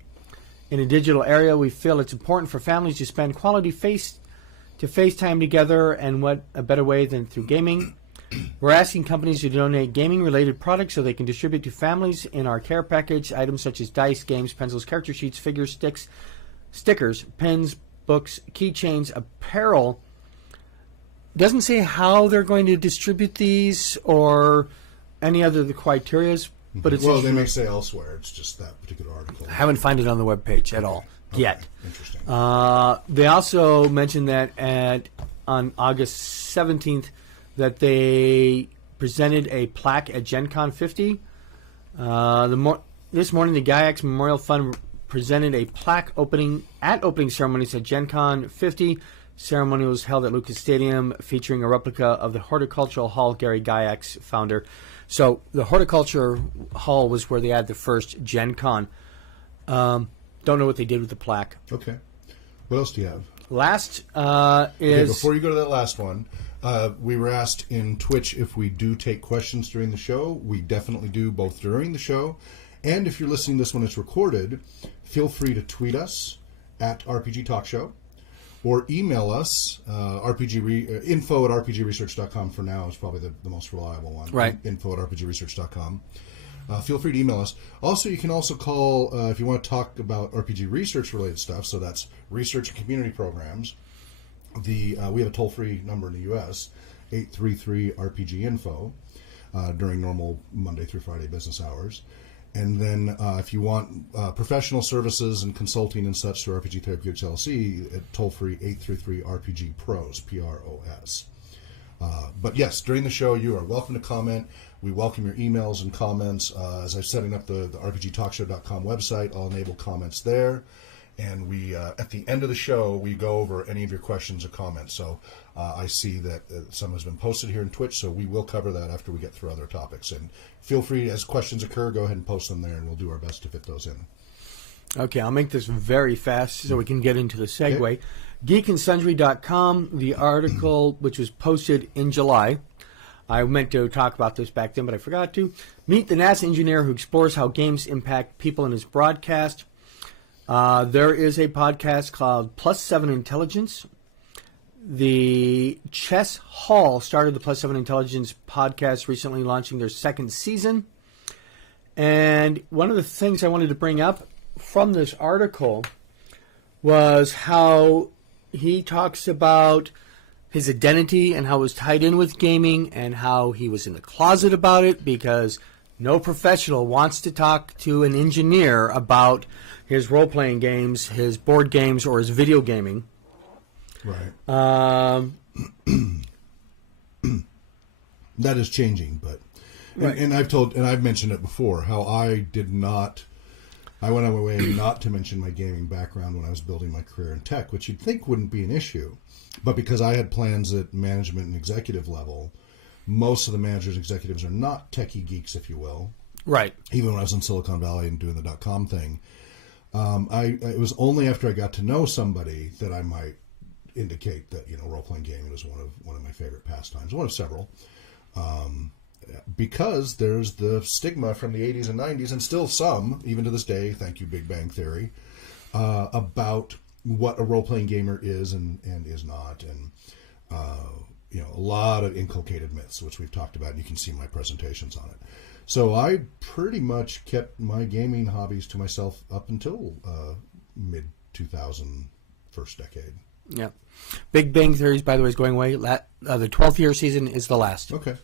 In a digital area, we feel it's important for families to spend quality face-to-face time together, and what a better way than through gaming. We're asking companies to donate gaming-related products so they can distribute to families in our care package. Items such as dice, games, pencils, character sheets, figures, sticks, stickers, pens, books, keychains, apparel. Doesn't say how they're going to distribute these or any other of the criterias. But it's well, they may say elsewhere. It's just that particular article. I haven't found it on the webpage at all yet. Interesting. They also mentioned that on August 17th that they presented a plaque at Gen Con 50. This morning, the Gaiax Memorial Fund presented a plaque opening ceremonies at Gen Con 50. Ceremony was held at Lucas Stadium, featuring a replica of the Horticultural Hall Gary Gaiax founder. So the Horticulture Hall was where they had the first Gen Con. Don't know what they did with the plaque. Okay. What else do you have? Last is... Okay, before you go to that last one, we were asked in Twitch if we do take questions during the show. We definitely do, both during the show. And if you're listening to this when it's recorded, feel free to tweet us at RPG Talk Show. Or email us, info at rpgresearch.com for now is probably the most reliable one. Right. Info at rpgresearch.com. Feel free to email us. Also, you can also call, if you want to talk about RPG research-related stuff, so that's research and community programs. We have a toll-free number in the U.S., 833-RPG-INFO, during normal Monday through Friday business hours. And then if you want professional services and consulting and such through RPG Therapeutics LLC, toll-free 833-RPG-PROS, P-R-O-S. But yes, during the show, you are welcome to comment. We welcome your emails and comments. As I'm setting up the rpgtalkshow.com website, I'll enable comments there. And we, at the end of the show, we go over any of your questions or comments. So I see that some has been posted here in Twitch, so we will cover that after we get through other topics. And feel free, as questions occur, go ahead and post them there, and we'll do our best to fit those in. Okay, I'll make this very fast so we can get into the segue. Okay. Geekandsundry.com, the article which was posted in July. I meant to talk about this back then, but I forgot to. Meet the NASA engineer who explores how games impact people in his broadcast. There is a podcast called Plus 7 Intelligence. The Chess Hall started the Plus 7 Intelligence podcast recently, launching their second season. And one of the things I wanted to bring up from this article was how he talks about his identity and how it was tied in with gaming and how he was in the closet about it, because no professional wants to talk to an engineer about his role-playing games, his board games, or his video gaming. Right. That is changing, but right. and I've mentioned it before how I went away not to mention my gaming background when I was building my career in tech, which you'd think wouldn't be an issue, but because I had plans at management and executive level, most of the managers and executives are not techie geeks, if you will. Right. Even when I was in Silicon Valley and doing the .com thing, it was only after I got to know somebody that I might indicate that role-playing gaming was one of my favorite pastimes, one of several, because there's the stigma from the 80s and 90s, and still some, even to this day, thank you Big Bang Theory, about what a role-playing gamer is and is not, and a lot of inculcated myths, which we've talked about, and you can see my presentations on it. So I pretty much kept my gaming hobbies to myself up until mid-2000, first decade. Yeah. Big Bang Theory, by the way, is going away. The 12th year season is the last. Okay.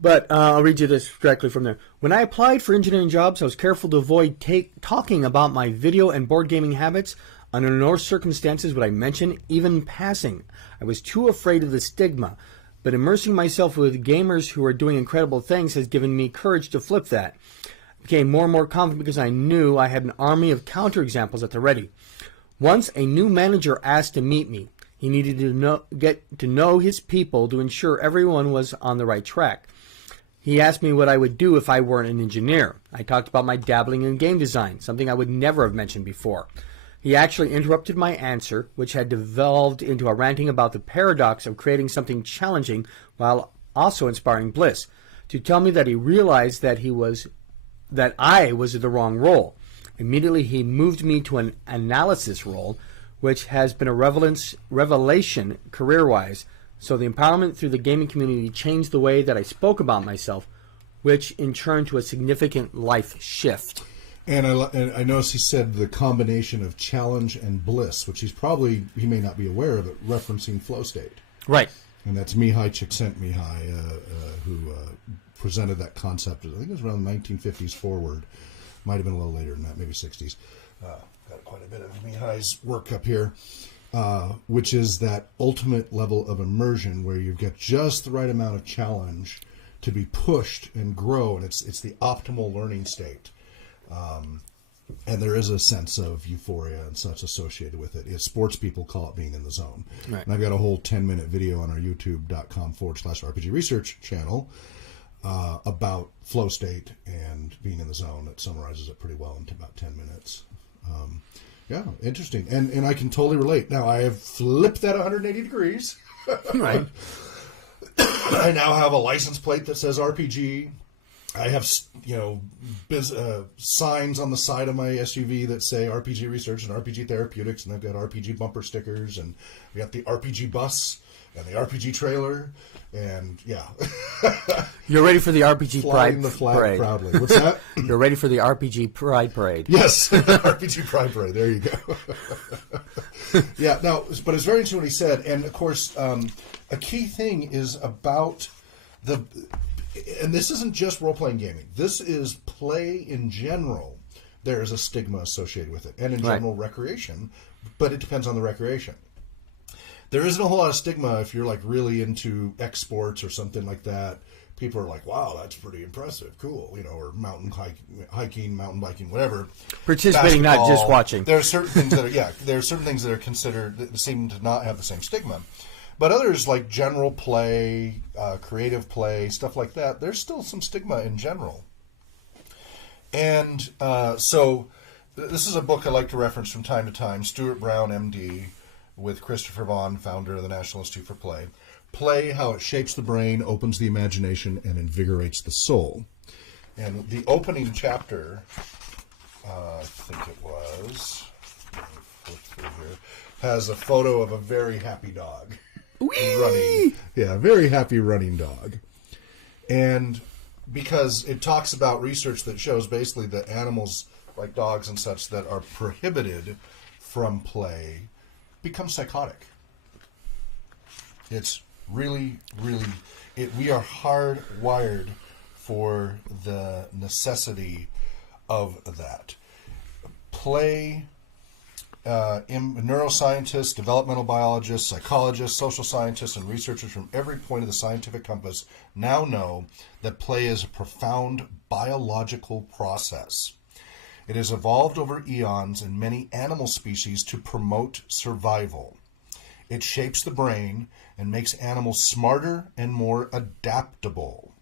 But I'll read you this directly from there. When I applied for engineering jobs, I was careful to avoid talking about my video and board gaming habits. Under no circumstances would I mention, even passing. I was too afraid of the stigma. But immersing myself with gamers who are doing incredible things has given me courage to flip that. I became more and more confident because I knew I had an army of counterexamples at the ready. Once a new manager asked to meet me. He needed to get to know his people to ensure everyone was on the right track. He asked me what I would do if I weren't an engineer. I talked about my dabbling in game design, something I would never have mentioned before. He actually interrupted my answer, which had devolved into a ranting about the paradox of creating something challenging while also inspiring bliss, to tell me that he realized that I was the wrong role. Immediately he moved me to an analysis role, which has been a revelation career-wise. So the empowerment through the gaming community changed the way that I spoke about myself, which in turn to a significant life shift. And I noticed he said the combination of challenge and bliss, which he may not be aware of it, referencing flow state. Right. And that's Mihai Csikszentmihalyi, who presented that concept. I think it was around the 1950s forward. Might have been a little later than that, maybe 60s. Got quite a bit of Mihai's work up here, which is that ultimate level of immersion where you've got just the right amount of challenge to be pushed and grow, and it's the optimal learning state. And there is a sense of euphoria and such associated with it. Sports people call it being in the zone. Right. And I've got a whole 10-minute video on our youtube.com/RPG research channel about flow state and being in the zone that summarizes it pretty well into about 10 minutes. Yeah, interesting. And I can totally relate. Now, I have flipped that 180 degrees. Right. I now have a license plate that says RPG. I have, signs on the side of my SUV that say RPG Research and RPG Therapeutics, and I've got RPG bumper stickers, and we got the RPG bus and the RPG trailer, and yeah. You're ready for the RPG Flying the flag Parade. Proudly. What's that? You're ready for the RPG Pride Parade. Yes, RPG Pride Parade. There you go. Yeah, no, but it's very interesting what he said, and of course, a key thing is about and this isn't just role-playing gaming. This is play in general. There is a stigma associated with it, and in general recreation, but it depends on the recreation. There isn't a whole lot of stigma if you're like really into X sports or something like that. People are like, "Wow, that's pretty impressive, cool," or mountain hiking, mountain biking, whatever. Participating, basketball. Not just watching. There are certain things that are considered that seem to not have the same stigma. But others, like general play, creative play, stuff like that, there's still some stigma in general. And so this is a book I like to reference from time to time, Stuart Brown, MD, with Christopher Vaughn, founder of the National Institute for Play. Play, how it shapes the brain, opens the imagination, and invigorates the soul. And the opening chapter, I think it was, let me flip through here, has a photo of a very happy dog. Running. Yeah, a very happy running dog. And because it talks about research that shows basically that animals like dogs and such that are prohibited from play become psychotic. It's really, really, we are hardwired for the necessity of that. Play, neuroscientists, developmental biologists, psychologists, social scientists, and researchers from every point of the scientific compass now know that play is a profound biological process. It has evolved over eons in many animal species to promote survival. It shapes the brain and makes animals smarter and more adaptable.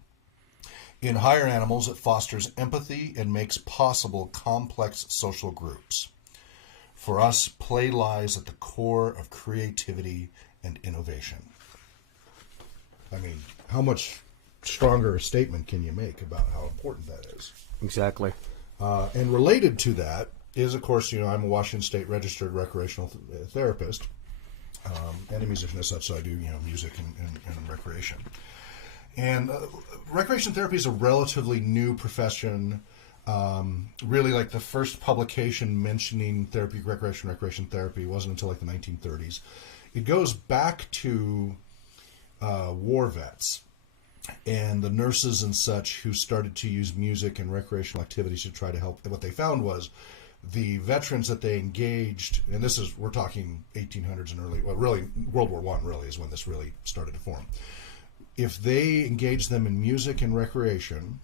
In higher animals, it fosters empathy and makes possible complex social groups. For us, play lies at the core of creativity and innovation. I mean, how much stronger a statement can you make about how important that is? Exactly. And related to that is, of course, I'm a Washington State registered recreational therapist and a musician as such, so I do, music and recreation. And recreation therapy is a relatively new profession. Really, like the first publication mentioning therapeutic recreation therapy wasn't until like the 1930s. It goes back to war vets and the nurses and such who started to use music and recreational activities to try to help. And what they found was the veterans that they engaged, and we're talking 1800s and early, well, really World War I really is when this really started to form. If they engaged them in music and recreation,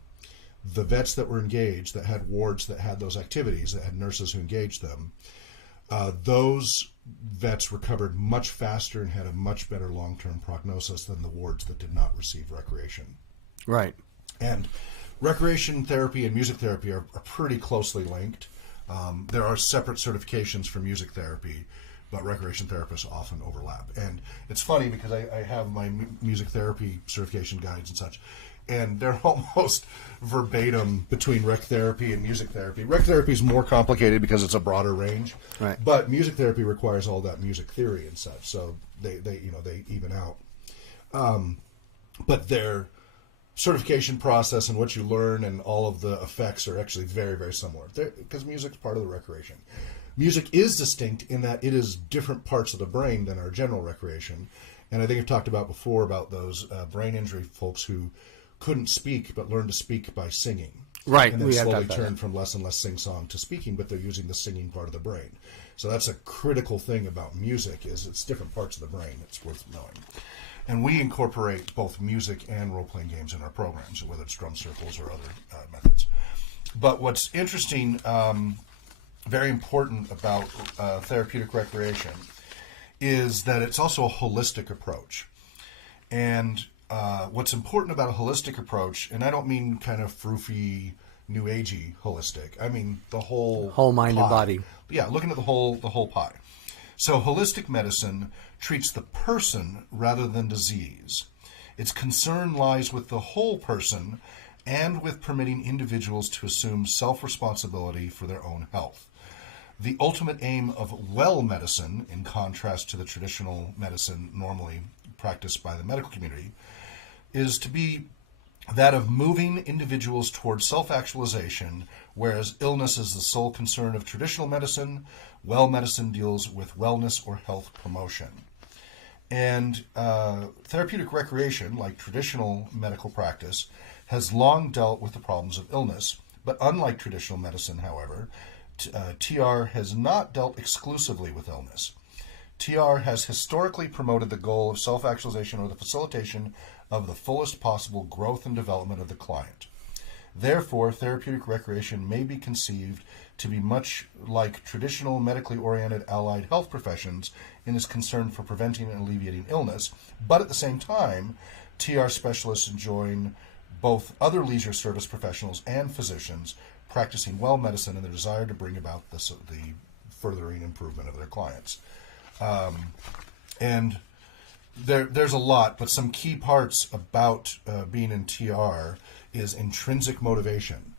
the vets that were engaged, that had wards that had those activities, that had nurses who engaged them, those vets recovered much faster and had a much better long-term prognosis than the wards that did not receive recreation. Right. And recreation therapy and music therapy are pretty closely linked. There are separate certifications for music therapy, but recreation therapists often overlap. And it's funny because I have my music therapy certification guides and such, and they're almost verbatim between rec therapy and music therapy. Rec therapy is more complicated because it's a broader range, right? But music therapy requires all that music theory and such, so they even out. But their certification process and what you learn and all of the effects are actually very, very similar because music's part of the recreation. Music is distinct in that it is different parts of the brain than our general recreation. And I think I've talked about before about those brain injury folks who couldn't speak but learned to speak by singing. Right. And then slowly turned from less and less sing-song to speaking, but they're using the singing part of the brain. So that's a critical thing about music is it's different parts of the brain. It's worth knowing. And we incorporate both music and role-playing games in our programs, whether it's drum circles or other methods. But what's interesting, very important about therapeutic recreation is that it's also a holistic approach. And what's important about a holistic approach, and I don't mean kind of froofy, new agey holistic. I mean the whole-minded body. Yeah, looking at the whole pie. So holistic medicine treats the person rather than disease. Its concern lies with the whole person and with permitting individuals to assume self-responsibility for their own health. The ultimate aim of well medicine, in contrast to the traditional medicine normally practiced by the medical community, is to be that of moving individuals towards self-actualization, whereas illness is the sole concern of traditional medicine. Well medicine deals with wellness or health promotion. And therapeutic recreation, like traditional medical practice, has long dealt with the problems of illness. But unlike traditional medicine, however, TR has not dealt exclusively with illness. TR has historically promoted the goal of self-actualization or the facilitation of the fullest possible growth and development of the client. Therefore, therapeutic recreation may be conceived to be much like traditional medically oriented allied health professions in its concern for preventing and alleviating illness, but at the same time, TR specialists join both other leisure service professionals and physicians practicing well medicine in their desire to bring about the furthering improvement of their clients. And there's a lot, but some key parts about being in TR is intrinsic motivation.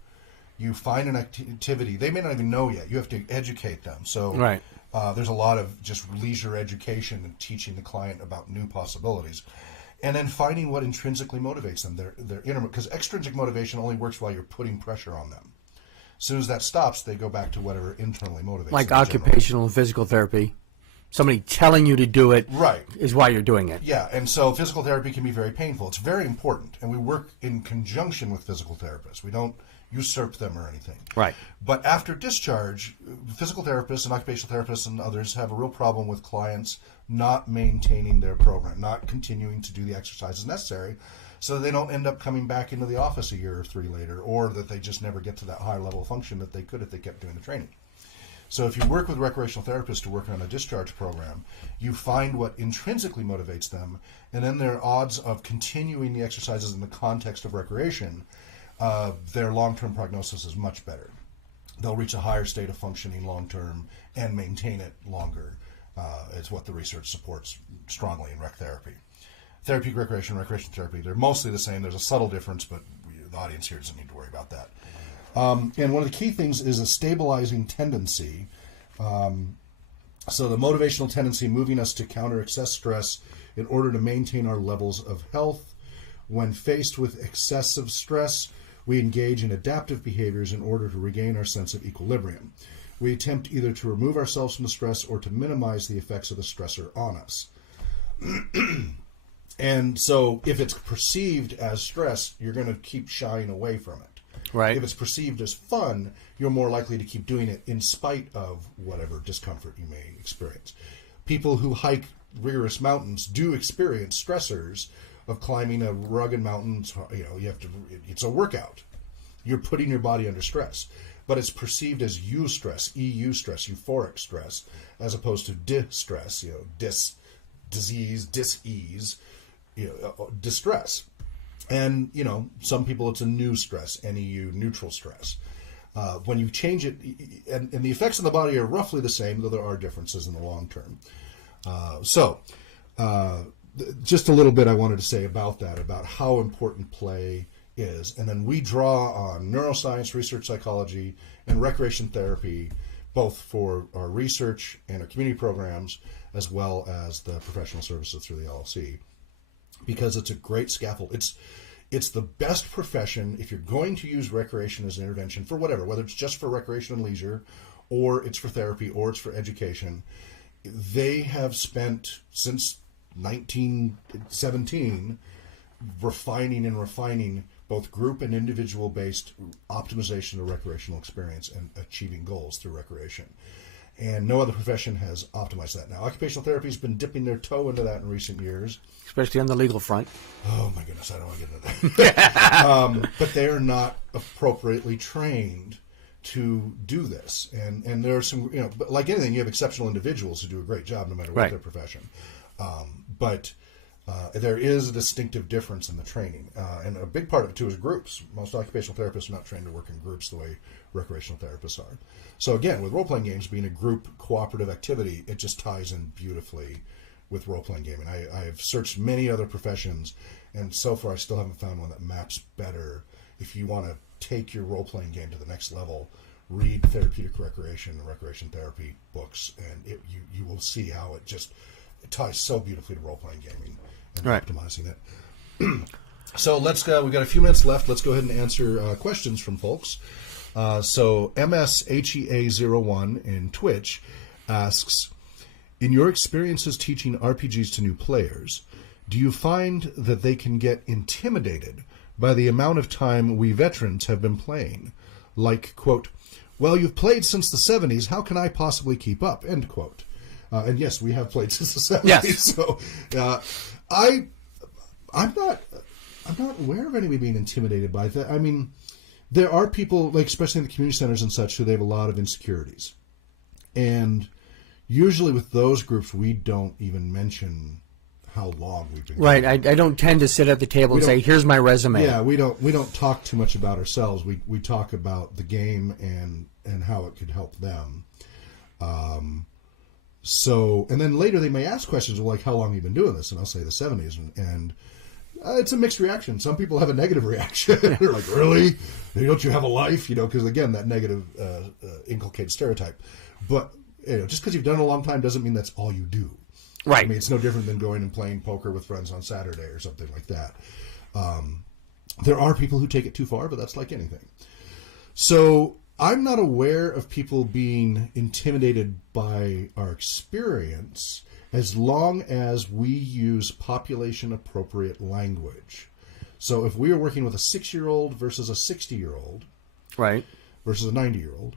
You find an activity, they may not even know yet. You have to educate them. So right. There's a lot of just leisure education and teaching the client about new possibilities. And then finding what intrinsically motivates them, their inner, because extrinsic motivation only works while you're putting pressure on them. As soon as that stops, they go back to whatever internally motivates them. Like occupational and physical therapy. somebody telling you to do it Right. is why you're doing it. Yeah, and so physical therapy can be very painful. It's very important, and we work in conjunction with physical therapists. We don't usurp them or anything. Right. But after discharge, physical therapists and occupational therapists and others have a real problem with clients not maintaining their program, not continuing to do the exercises necessary, so they don't end up coming back into the office a year or 3 later, or that they just never get to that high level of function that they could if they kept doing the training. So if you work with recreational therapists to work on a discharge program, you find what intrinsically motivates them, and then their odds of continuing the exercises in the context of recreation, their long-term prognosis is much better. They'll reach a higher state of functioning long-term and maintain it longer. It's what the research supports strongly in rec therapy. Therapeutic recreation, recreation therapy, they're mostly the same. There's a subtle difference, but the audience here doesn't need to worry about that. And one of the key things is a stabilizing tendency. So the motivational tendency moving us to counter excess stress in order to maintain our levels of health. When faced with excessive stress, we engage in adaptive behaviors in order to regain our sense of equilibrium. We attempt either to remove ourselves from the stress or to minimize the effects of the stressor on us. And so if it's perceived as stress, you're going to keep shying away from it. Right. If it's perceived as fun, you're more likely to keep doing it in spite of whatever discomfort you may experience. People who hike rigorous mountains do experience stressors of climbing a rugged mountain. It's a workout. You're putting your body under stress. But it's perceived as eustress, euphoric stress, as opposed to distress, disease, dis-ease, distress. And, some people it's a new stress, NEU, neutral stress. When you change it, and the effects on the body are roughly the same, though there are differences in the long term. Just a little bit I wanted to say about that, about how important play is. And then we draw on neuroscience, research psychology, and recreation therapy, both for our research and our community programs, as well as the professional services through the LLC, because it's a great scaffold. It's the best profession if you're going to use recreation as an intervention for whatever, whether it's just for recreation and leisure, or it's for therapy, or it's for education. They have spent, since 1917, refining both group and individual-based optimization of recreational experience and achieving goals through recreation. And no other profession has optimized that. Now, occupational therapy has been dipping their toe into that in recent years. Especially on the legal front. Oh, my goodness, I don't want to get into that. But they are not appropriately trained to do this. And there are some, but like anything, you have exceptional individuals who do a great job no matter what their profession. But there is a distinctive difference in the training. And a big part of it, too, is groups. Most occupational therapists are not trained to work in groups the way recreational therapists are. So again, with role-playing games being a group cooperative activity, it just ties in beautifully with role-playing gaming. I've searched many other professions, and so far I still haven't found one that maps better. If you want to take your role-playing game to the next level, read therapeutic recreation and recreation therapy books, and you will see how it ties so beautifully to role-playing gaming and optimizing it. So let's go. We've got a few minutes left. Let's go ahead and answer questions from folks. So MSHEA01 in Twitch asks, in your experiences teaching RPGs to new players, do you find that they can get intimidated by the amount of time we veterans have been playing? Like, quote, well, you've played since the 70s. How can I possibly keep up? End quote. And yes, we have played since the 70s. Yes. So I'm not aware of anybody being intimidated by that. I mean, there are people, like especially in the community centers and such, who they have a lot of insecurities. And usually with those groups, we don't even mention how long we've been Right. I don't tend to sit at the table and say, here's my resume. Yeah, we don't talk too much about ourselves. We talk about the game and how it could help them. So, and then later they may ask questions like, how long have you been doing this? And I'll say the 70s. And it's a mixed reaction. Some people have a negative reaction. They're like, really? Don't you have a life? Because, again, that negative inculcates stereotype. But just because you've done it a long time doesn't mean that's all you do. Right. I mean, it's no different than going and playing poker with friends on Saturday or something like that. There are people who take it too far, but that's like anything. So I'm not aware of people being intimidated by our experience as long as we use population-appropriate language. So if we are working with a 6-year-old versus a 60-year-old, Right. versus a 90-year-old,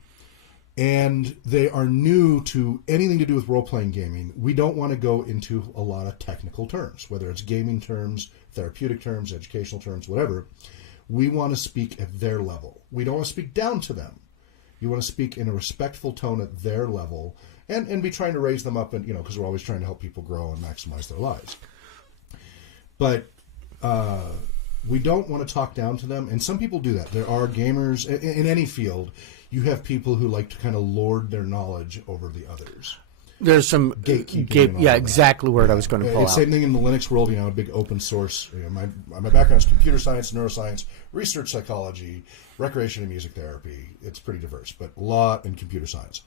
and they are new to anything to do with role-playing gaming, we don't want to go into a lot of technical terms, whether it's gaming terms, therapeutic terms, educational terms, whatever. We want to speak at their level. We don't want to speak down to them. You want to speak in a respectful tone at their level, and be trying to raise them up, and because we're always trying to help people grow and maximize their lives. But we don't want to talk down to them, and some people do that. There are gamers in any field. You have people who like to kind of lord their knowledge over the others. There's some gatekeeping. Exactly where I was going to pull out. Same thing in the Linux world. A big open source. My background is computer science, neuroscience, research psychology, recreation and music therapy. It's pretty diverse, but a lot in computer science.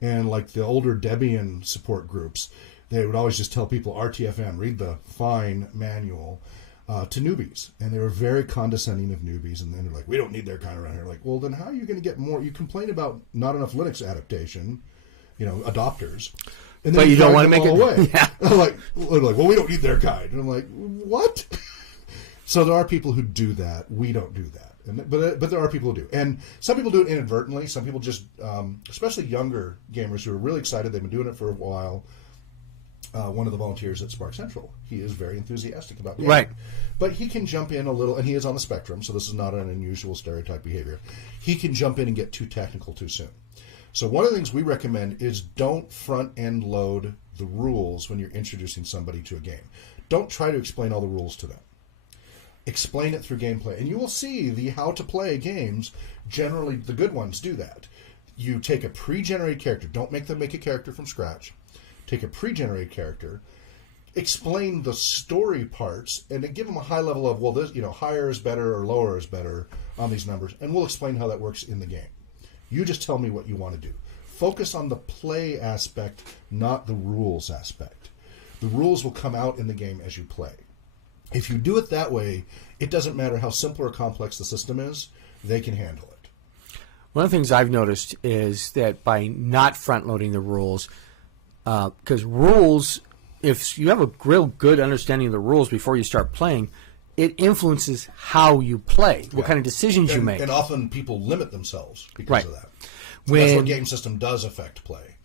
And like the older Debian support groups, they would always just tell people RTFM, read the fine manual to newbies. And they were very condescending of newbies. And then they're like, we don't need their kind around here. Like, well, then how are you going to get more? You complain about not enough Linux adaptation, adopters. And then but you don't want to make it away. Yeah. like, well, we don't need their kind. And I'm like, what? So there are people who do that. We don't do that. But there are people who do. And some people do it inadvertently. Some people just, especially younger gamers who are really excited, they've been doing it for a while. One of the volunteers at Spark Central, he is very enthusiastic about gaming. Right. But he can jump in a little, and he is on the spectrum, so this is not an unusual stereotype behavior. He can jump in and get too technical too soon. So one of the things we recommend is don't front-end load the rules when you're introducing somebody to a game. Don't try to explain all the rules to them. Explain it through gameplay. And you will see the how to play games, generally the good ones do that. You take a pre-generated character. Don't make them make a character from scratch. Take a pre-generated character, explain the story parts, and then give them a high level of, well, this, higher is better or lower is better on these numbers, and we'll explain how that works in the game. You just tell me what you want to do. Focus on the play aspect, not the rules aspect. The rules will come out in the game as you play. If you do it that way, it doesn't matter how simple or complex the system is, they can handle it. One of the things I've noticed is that by not front-loading the rules, because rules, if you have a real good understanding of the rules before you start playing, it influences how you play, what kind of decisions you make. And often people limit themselves because Right. of that. So that's what game system does affect play.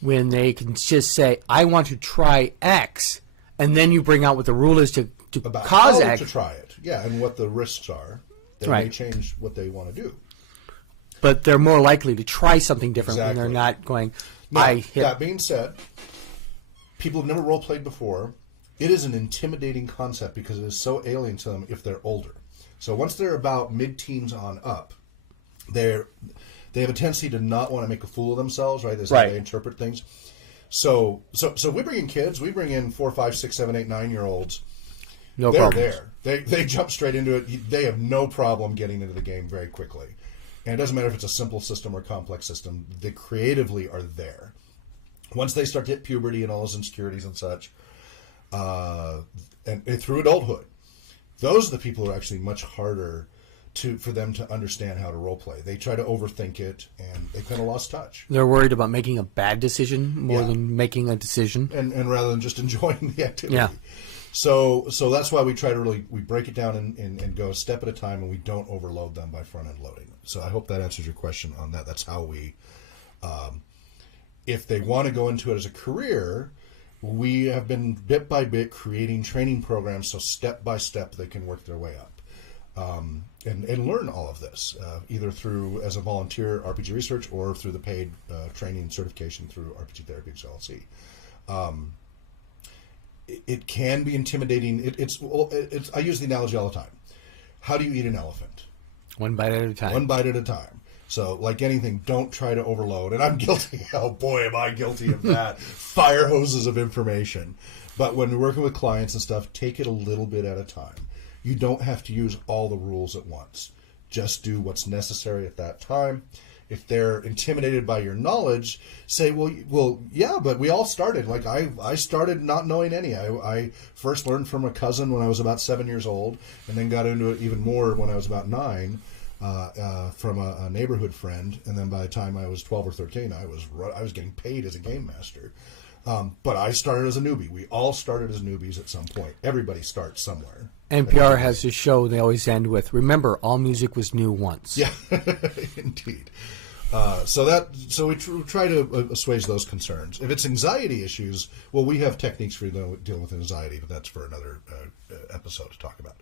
When they can just say, I want to try X, and then you bring out what the rule is to About cause how X. to try it. Yeah, and what the risks are. They may Right. change what they want to do. But they're more likely to try something different when Exactly. they're not going, Now, that being said, people have never role-played before. It is an intimidating concept because it is so alien to them if they're older. So once they're about mid-teens on up, they have a tendency to not want to make a fool of themselves, right? That's how they interpret things. So we bring in kids. We bring in 4, 5, 6, 7, 8, 9-year-olds. no They're problems. there. They jump straight into it. They have no problem getting into the game very quickly. And it doesn't matter if it's a simple system or complex system. They creatively are there. Once they start to hit puberty and all those insecurities and such, and through adulthood, those are the people who are actually much harder for them to understand how to role play. They try to overthink it, and they kind of lost touch. They're worried about making a bad decision more Yeah. than making a decision. And rather than just enjoying the activity. Yeah. So that's why we try to we break it down and go a step at a time, and we don't overload them by front end loading. So I hope that answers your question on that. That's how we, if they want to go into it as a career, we have been bit by bit creating training programs so step by step they can work their way up. And learn all of this, either through as a volunteer RPG research or through the paid training certification through RPG Therapy LLC. It can be intimidating. It's I use the analogy all the time. How do you eat an elephant? One bite at a time. One bite at a time. So, like anything, don't try to overload. And I'm guilty. Oh, boy, am I guilty of that. Fire hoses of information. But when we're working with clients and stuff, take it a little bit at a time. You don't have to use all the rules at once. Just do what's necessary at that time. If they're intimidated by your knowledge, say, well, yeah, but we all started. Like, I started not knowing any. I first learned from a cousin when I was about 7 years old, and then got into it even more when I was about 9. from a neighborhood friend, and then by the time I was 12 or 13, I was getting paid as a game master. But I started as a newbie. We all started as newbies at some point. Everybody starts somewhere. NPR has this show they always end with, remember, all music was new once. Yeah, indeed. So we try to assuage those concerns. If it's anxiety issues, well, we have techniques for dealing with anxiety, but that's for another episode to talk about.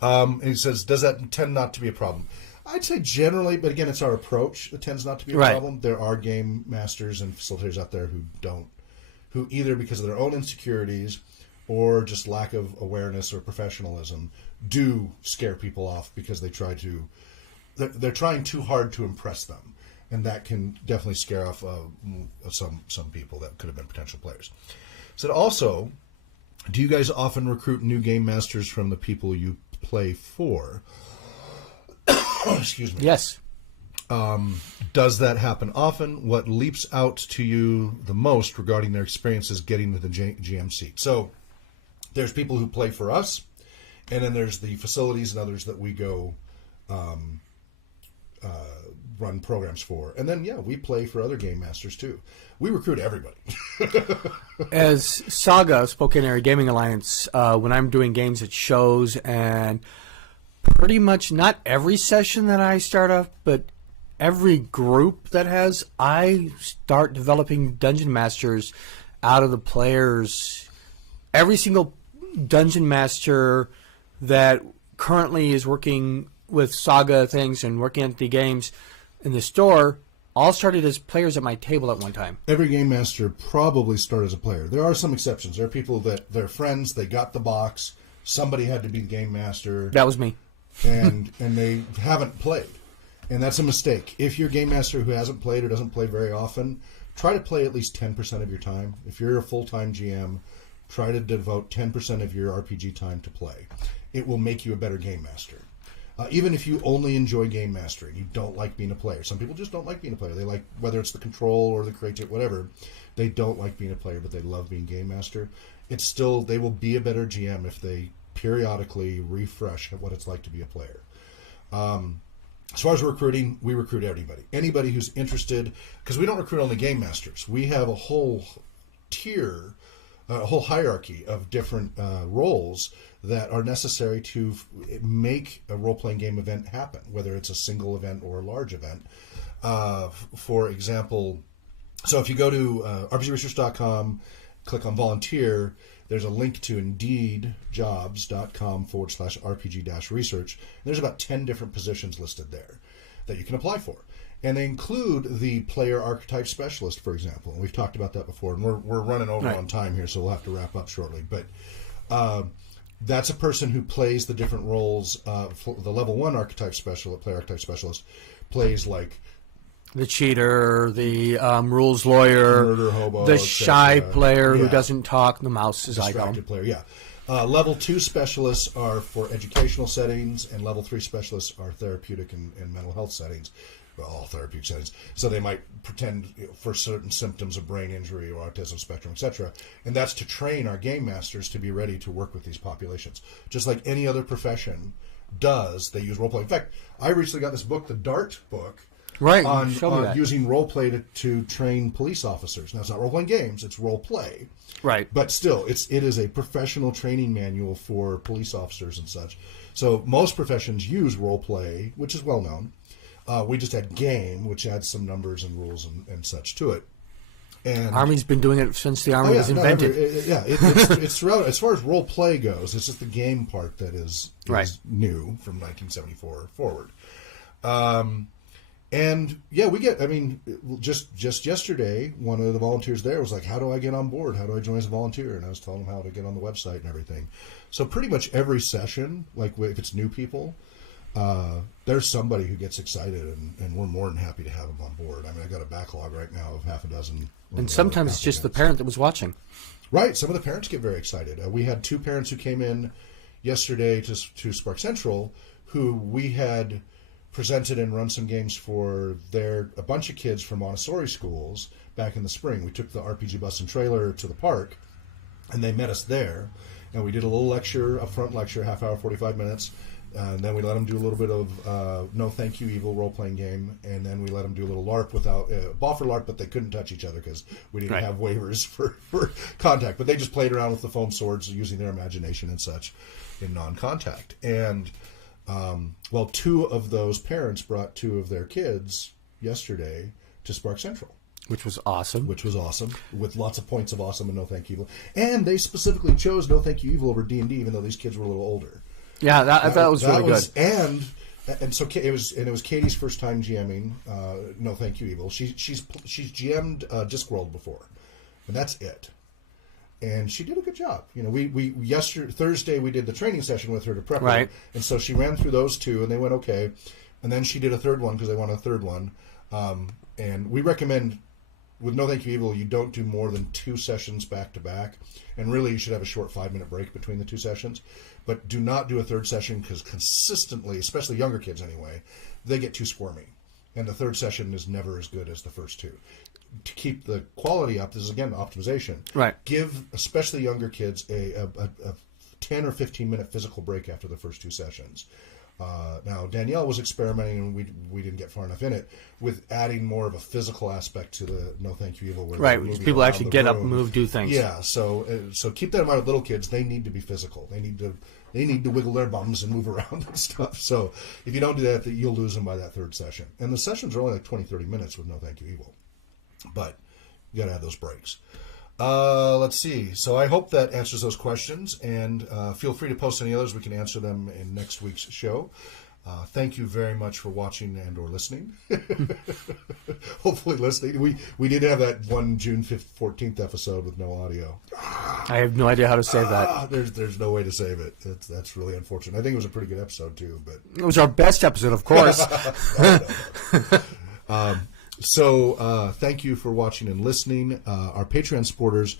And he says, does that tend not to be a problem? I'd say generally, but again, it's our approach. It tends not to be a problem. There are game masters and facilitators out there who either because of their own insecurities or just lack of awareness or professionalism do scare people off because they're trying too hard to impress them. And that can definitely scare off some people that could have been potential players. So also, do you guys often recruit new game masters from the people you play for? Excuse me. Yes. Does that happen often? What leaps out to you the most regarding their experiences getting to the GM seat? So there's people who play for us, and then there's the facilities and others that we go run programs for. And then, we play for other game masters too. We recruit everybody. As Saga, Spokane Area Gaming Alliance, when I'm doing games at shows, and pretty much not every session that I start off, but every group that has, I start developing dungeon masters out of the players. Every single dungeon master that currently is working with Saga things and working at the games in the store all started as players at my table at one time. Every game master probably started as a player. There are some exceptions. There are people that they're friends, they got the box, somebody had to be the game master. That was me. and they haven't played. And that's a mistake. If you're a game master who hasn't played or doesn't play very often, try to play at least 10% of your time. If you're a full-time GM, try to devote 10% of your RPG time to play. It will make you a better game master. Even if you only enjoy game mastering, you don't like being a player. Some people just don't like being a player. They like, whether it's the control or the creative, whatever, they don't like being a player, but they love being game master. It's still, they will be a better GM if they periodically refresh what it's like to be a player. As far as recruiting, we recruit everybody. Anybody who's interested, because we don't recruit only game masters. We have a whole tier, a whole hierarchy of different roles that are necessary to make a role-playing game event happen, whether it's a single event or a large event. For example, so if you go to rpgresearch.com, click on volunteer, there's a link to indeedjobs.com/RPG-research. There's about 10 different positions listed there that you can apply for. And they include the player archetype specialist, for example. And we've talked about that before, and we're running over on time here, so we'll have to wrap up shortly. But that's a person who plays the different roles. The level 1 archetype specialist, player archetype specialist, plays like the cheater, the rules lawyer, murder hobo, the shy player who doesn't talk, the mouse, as I call him. Player, level 2 specialists are for educational settings, and level 3 specialists are therapeutic and mental health settings. Well, all therapeutic settings. So they might pretend for certain symptoms of brain injury or autism spectrum, etc. And that's to train our game masters to be ready to work with these populations. Just like any other profession does, they use role-play. In fact, I recently got this book, the DART book, on using role-play to train police officers. Now, it's not role-playing games, it's role-play. Right. But still, it is a professional training manual for police officers and such. So most professions use role-play, which is well-known. We just had game, which adds some numbers and rules and such to it. And Army's been doing it since the Army was invented. It's throughout. As far as role play goes, it's just the game part that is new from 1974 forward. And we get. I mean, just yesterday, one of the volunteers there was like, "How do I get on board? How do I join as a volunteer?" And I was telling them how to get on the website and everything. So pretty much every session, like if it's new people, there's somebody who gets excited, and we're more than happy to have them on board. I mean, I got a backlog right now of half a dozen. And sometimes it's just the parent that was watching. Right. Some of the parents get very excited. We had 2 parents who came in yesterday to Spark Central who we had presented and run some games for a bunch of kids from Montessori schools back in the spring. We took the RPG bus and trailer to the park, and they met us there. And we did a little lecture, upfront lecture, half hour, 45 minutes. And then we let them do a little bit of No Thank You Evil role-playing game, and then we let them do a little LARP without ball for LARP, but they couldn't touch each other because we didn't have waivers for contact. But they just played around with the foam swords using their imagination and such in non-contact. And well, 2 of those parents brought 2 of their kids yesterday to Spark Central. Which was awesome, with lots of points of awesome and No Thank You Evil. And they specifically chose No Thank You Evil over D&D, even though these kids were a litle older. Yeah, I thought it was really good. And so it was Katie's first time GMing No Thank You Evil. She's GM'd Discworld before, and that's it. And she did a good job. You know, Thursday we did the training session with her to prep her, and so she ran through those 2, and they went okay. And then she did a third one because they wanted a third one. And we recommend, with No Thank You Evil, you don't do more than 2 sessions back to back, and really you should have a short 5-minute break between the 2 sessions. But do not do a third session because consistently, especially younger kids anyway, they get too squirmy, and the third session is never as good as the first 2. To keep the quality up, this is again optimization. Right. Give especially younger kids a 10 or 15-minute physical break after the first 2 sessions. Now, Danielle was experimenting, and we didn't get far enough in it, with adding more of a physical aspect to the No Thank You Evil. Where people actually get up, move, do things. Yeah, so keep that in mind with little kids. They need to be physical. They need to wiggle their bums and move around and stuff. So if you don't do that, you'll lose them by that third session. And the sessions are only like 20, 30 minutes with No Thank You Evil. But you got to have those breaks. Let's see. So I hope that answers those questions, and feel free to post any others. We can answer them in next week's show. Thank you very much for watching and or listening. Hopefully listening. We did have that one June 14th episode with no audio. I have no idea how to save that. There's no way to save it. That's really unfortunate. I think it was a pretty good episode too. But it was our best episode, of course. So thank you for watching and listening. Our Patreon supporters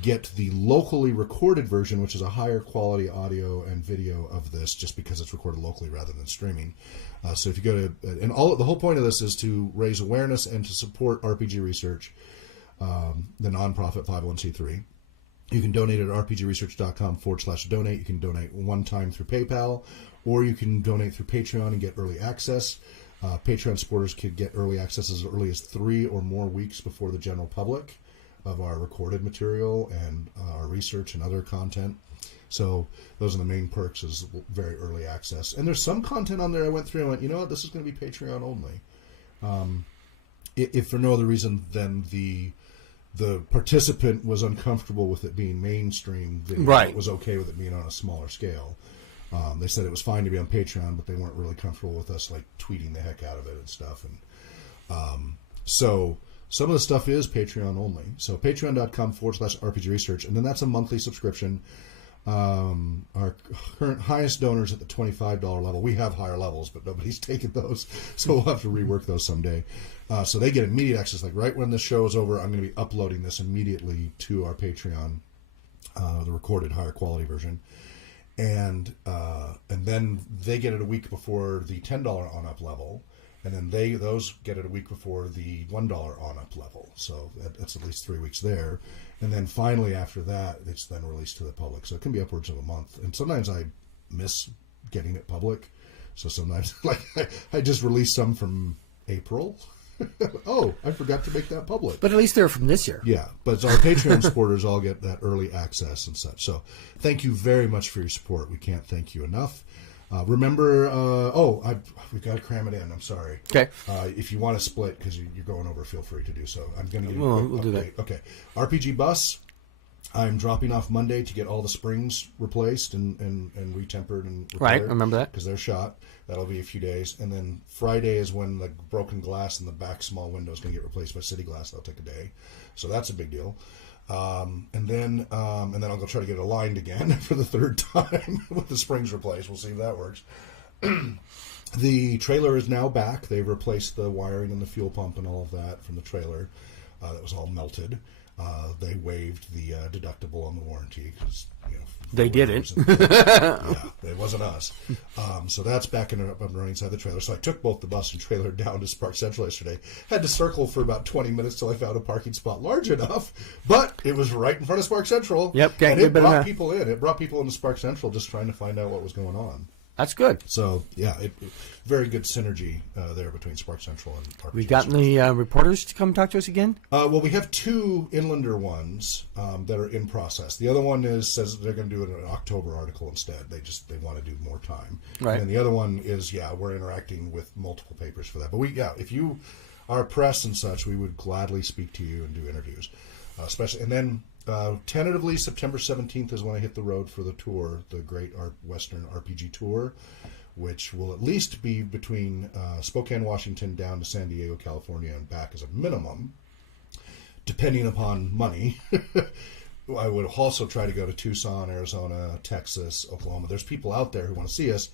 get the locally recorded version, which is a higher quality audio and video of this, just because it's recorded locally rather than streaming. So if you go to, and the whole point of this is to raise awareness and to support RPG research, the nonprofit 501c3. You can donate at rpgresearch.com/donate. You can donate one time through PayPal, or you can donate through Patreon and get early access. Patreon supporters could get early access as early as 3 or more weeks before the general public of our recorded material and our research and other content. So those are the main perks, is very early access. And there's some content on there I went through and went, you know what, this is going to be Patreon only. If for no other reason than the participant was uncomfortable with it being mainstream, it was okay with it being on a smaller scale. They said it was fine to be on Patreon, but they weren't really comfortable with us like tweeting the heck out of it and stuff. And so some of the stuff is Patreon only. So patreon.com/RPG research, and then that's a monthly subscription. Our current highest donors at the $25 level. We have higher levels, but nobody's taken those, so we'll have to rework those someday. So they get immediate access. Like right when the show is over, I'm going to be uploading this immediately to our Patreon, the recorded higher quality version. And then they get it a week before the $10 on up level, and then those get it a week before the $1 on up level. So that's at least 3 weeks there, and then finally after that, it's then released to the public. So it can be upwards of a month, and sometimes I miss getting it public. So sometimes, like I just released some from April. Oh, I forgot to make that public. But at least they're from this year. Yeah, but our Patreon supporters all get that early access and such. So thank you very much for your support. We can't thank you enough. Remember, we've got to cram it in. I'm sorry. Okay. If you want to split because you're going over, feel free to do so. I'm going to give you we'll do that. Okay. RPG Bus. I'm dropping off Monday to get all the springs replaced and retempered and repaired. Right, I remember that. Because they're shot. That'll be a few days. And then Friday is when the broken glass in the back small window is going to get replaced by City Glass. That'll take a day. So that's a big deal. And then I'll go try to get it aligned again for the third time with the springs replaced. We'll see if that works. The trailer is now back. They've replaced the wiring and the fuel pump and all of that from the trailer. That was all melted. They waived the deductible on the warranty because they didn't. Yeah, it wasn't us. So that's back up and running inside the trailer. So I took both the bus and trailer down to Spark Central yesterday. Had to circle for about 20 minutes till I found a parking spot large enough, but it was right in front of Spark Central. Yep, and it brought people in. It brought people into Spark Central just trying to find out what was going on. That's good. So, yeah, very good synergy there between Spark Central and RPG. We gotten the reporters to come talk to us again? Well, we have 2 Inlander ones that are in process. The other one says they're going to do an October article instead. They want to do more time. Right. And the other one is, we're interacting with multiple papers for that. But if you are press and such, we would gladly speak to you and do interviews. Especially, and then tentatively September 17th is when I hit the road for the tour, the Great Western RPG Tour, which will at least be between Spokane, Washington, down to San Diego, California, and back as a minimum, depending upon money. I would also try to go to Tucson, Arizona, Texas, Oklahoma. There's people out there who want to see us,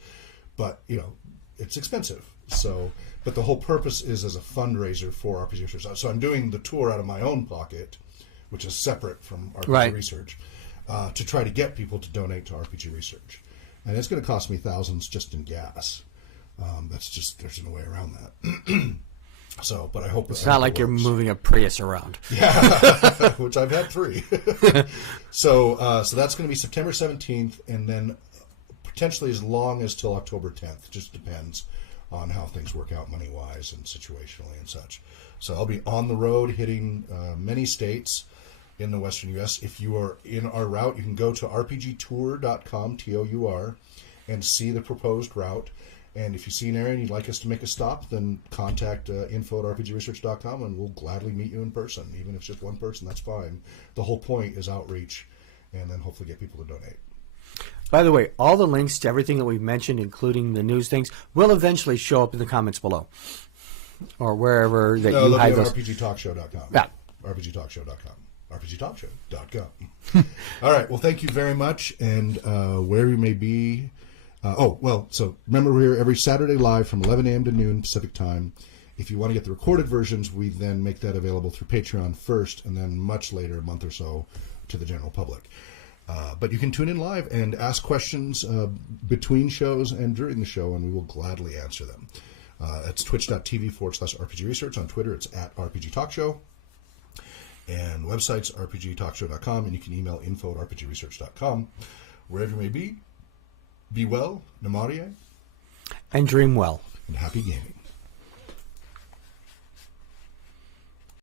but it's expensive. So, but the whole purpose is as a fundraiser for RPG research. So I'm doing the tour out of my own pocket, which is separate from RPG research, to try to get people to donate to RPG research. And it's going to cost me thousands just in gas. There's no way around that. So, but I hope it's not like you're moving a Prius around. Yeah, which I've had 3. So that's going to be September 17th, and then potentially as long as till October 10th. Just depends on how things work out money-wise and situationally and such. So I'll be on the road hitting many states in the Western U.S. If you are in our route, you can go to rpgtour.com, T-O-U-R, and see the proposed route. And if you see an area and you'd like us to make a stop, then contact info@rpgresearch.com, and we'll gladly meet you in person. Even if it's just one person, that's fine. The whole point is outreach, and then hopefully get people to donate. By the way, all the links to everything that we've mentioned, including the news things, will eventually show up in the comments below, or wherever that you hide those. rpgtalkshow.com. Yeah. rpgtalkshow.com. rpgtalkshow.com. All right. Well, thank you very much. And wherever you may be. So remember, we're here every Saturday live from 11 a.m. to noon Pacific time. If you want to get the recorded versions, we then make that available through Patreon first, and then much later, a month or so, to the general public. But you can tune in live and ask questions between shows and during the show, and we will gladly answer them. It's twitch.tv/RPG Research. On Twitter, it's @RPG Talk Show. And website's rpgtalkshow.com, and you can email info@rpgresearch.com. Wherever you may be well, namarie, and dream well. and happy gaming.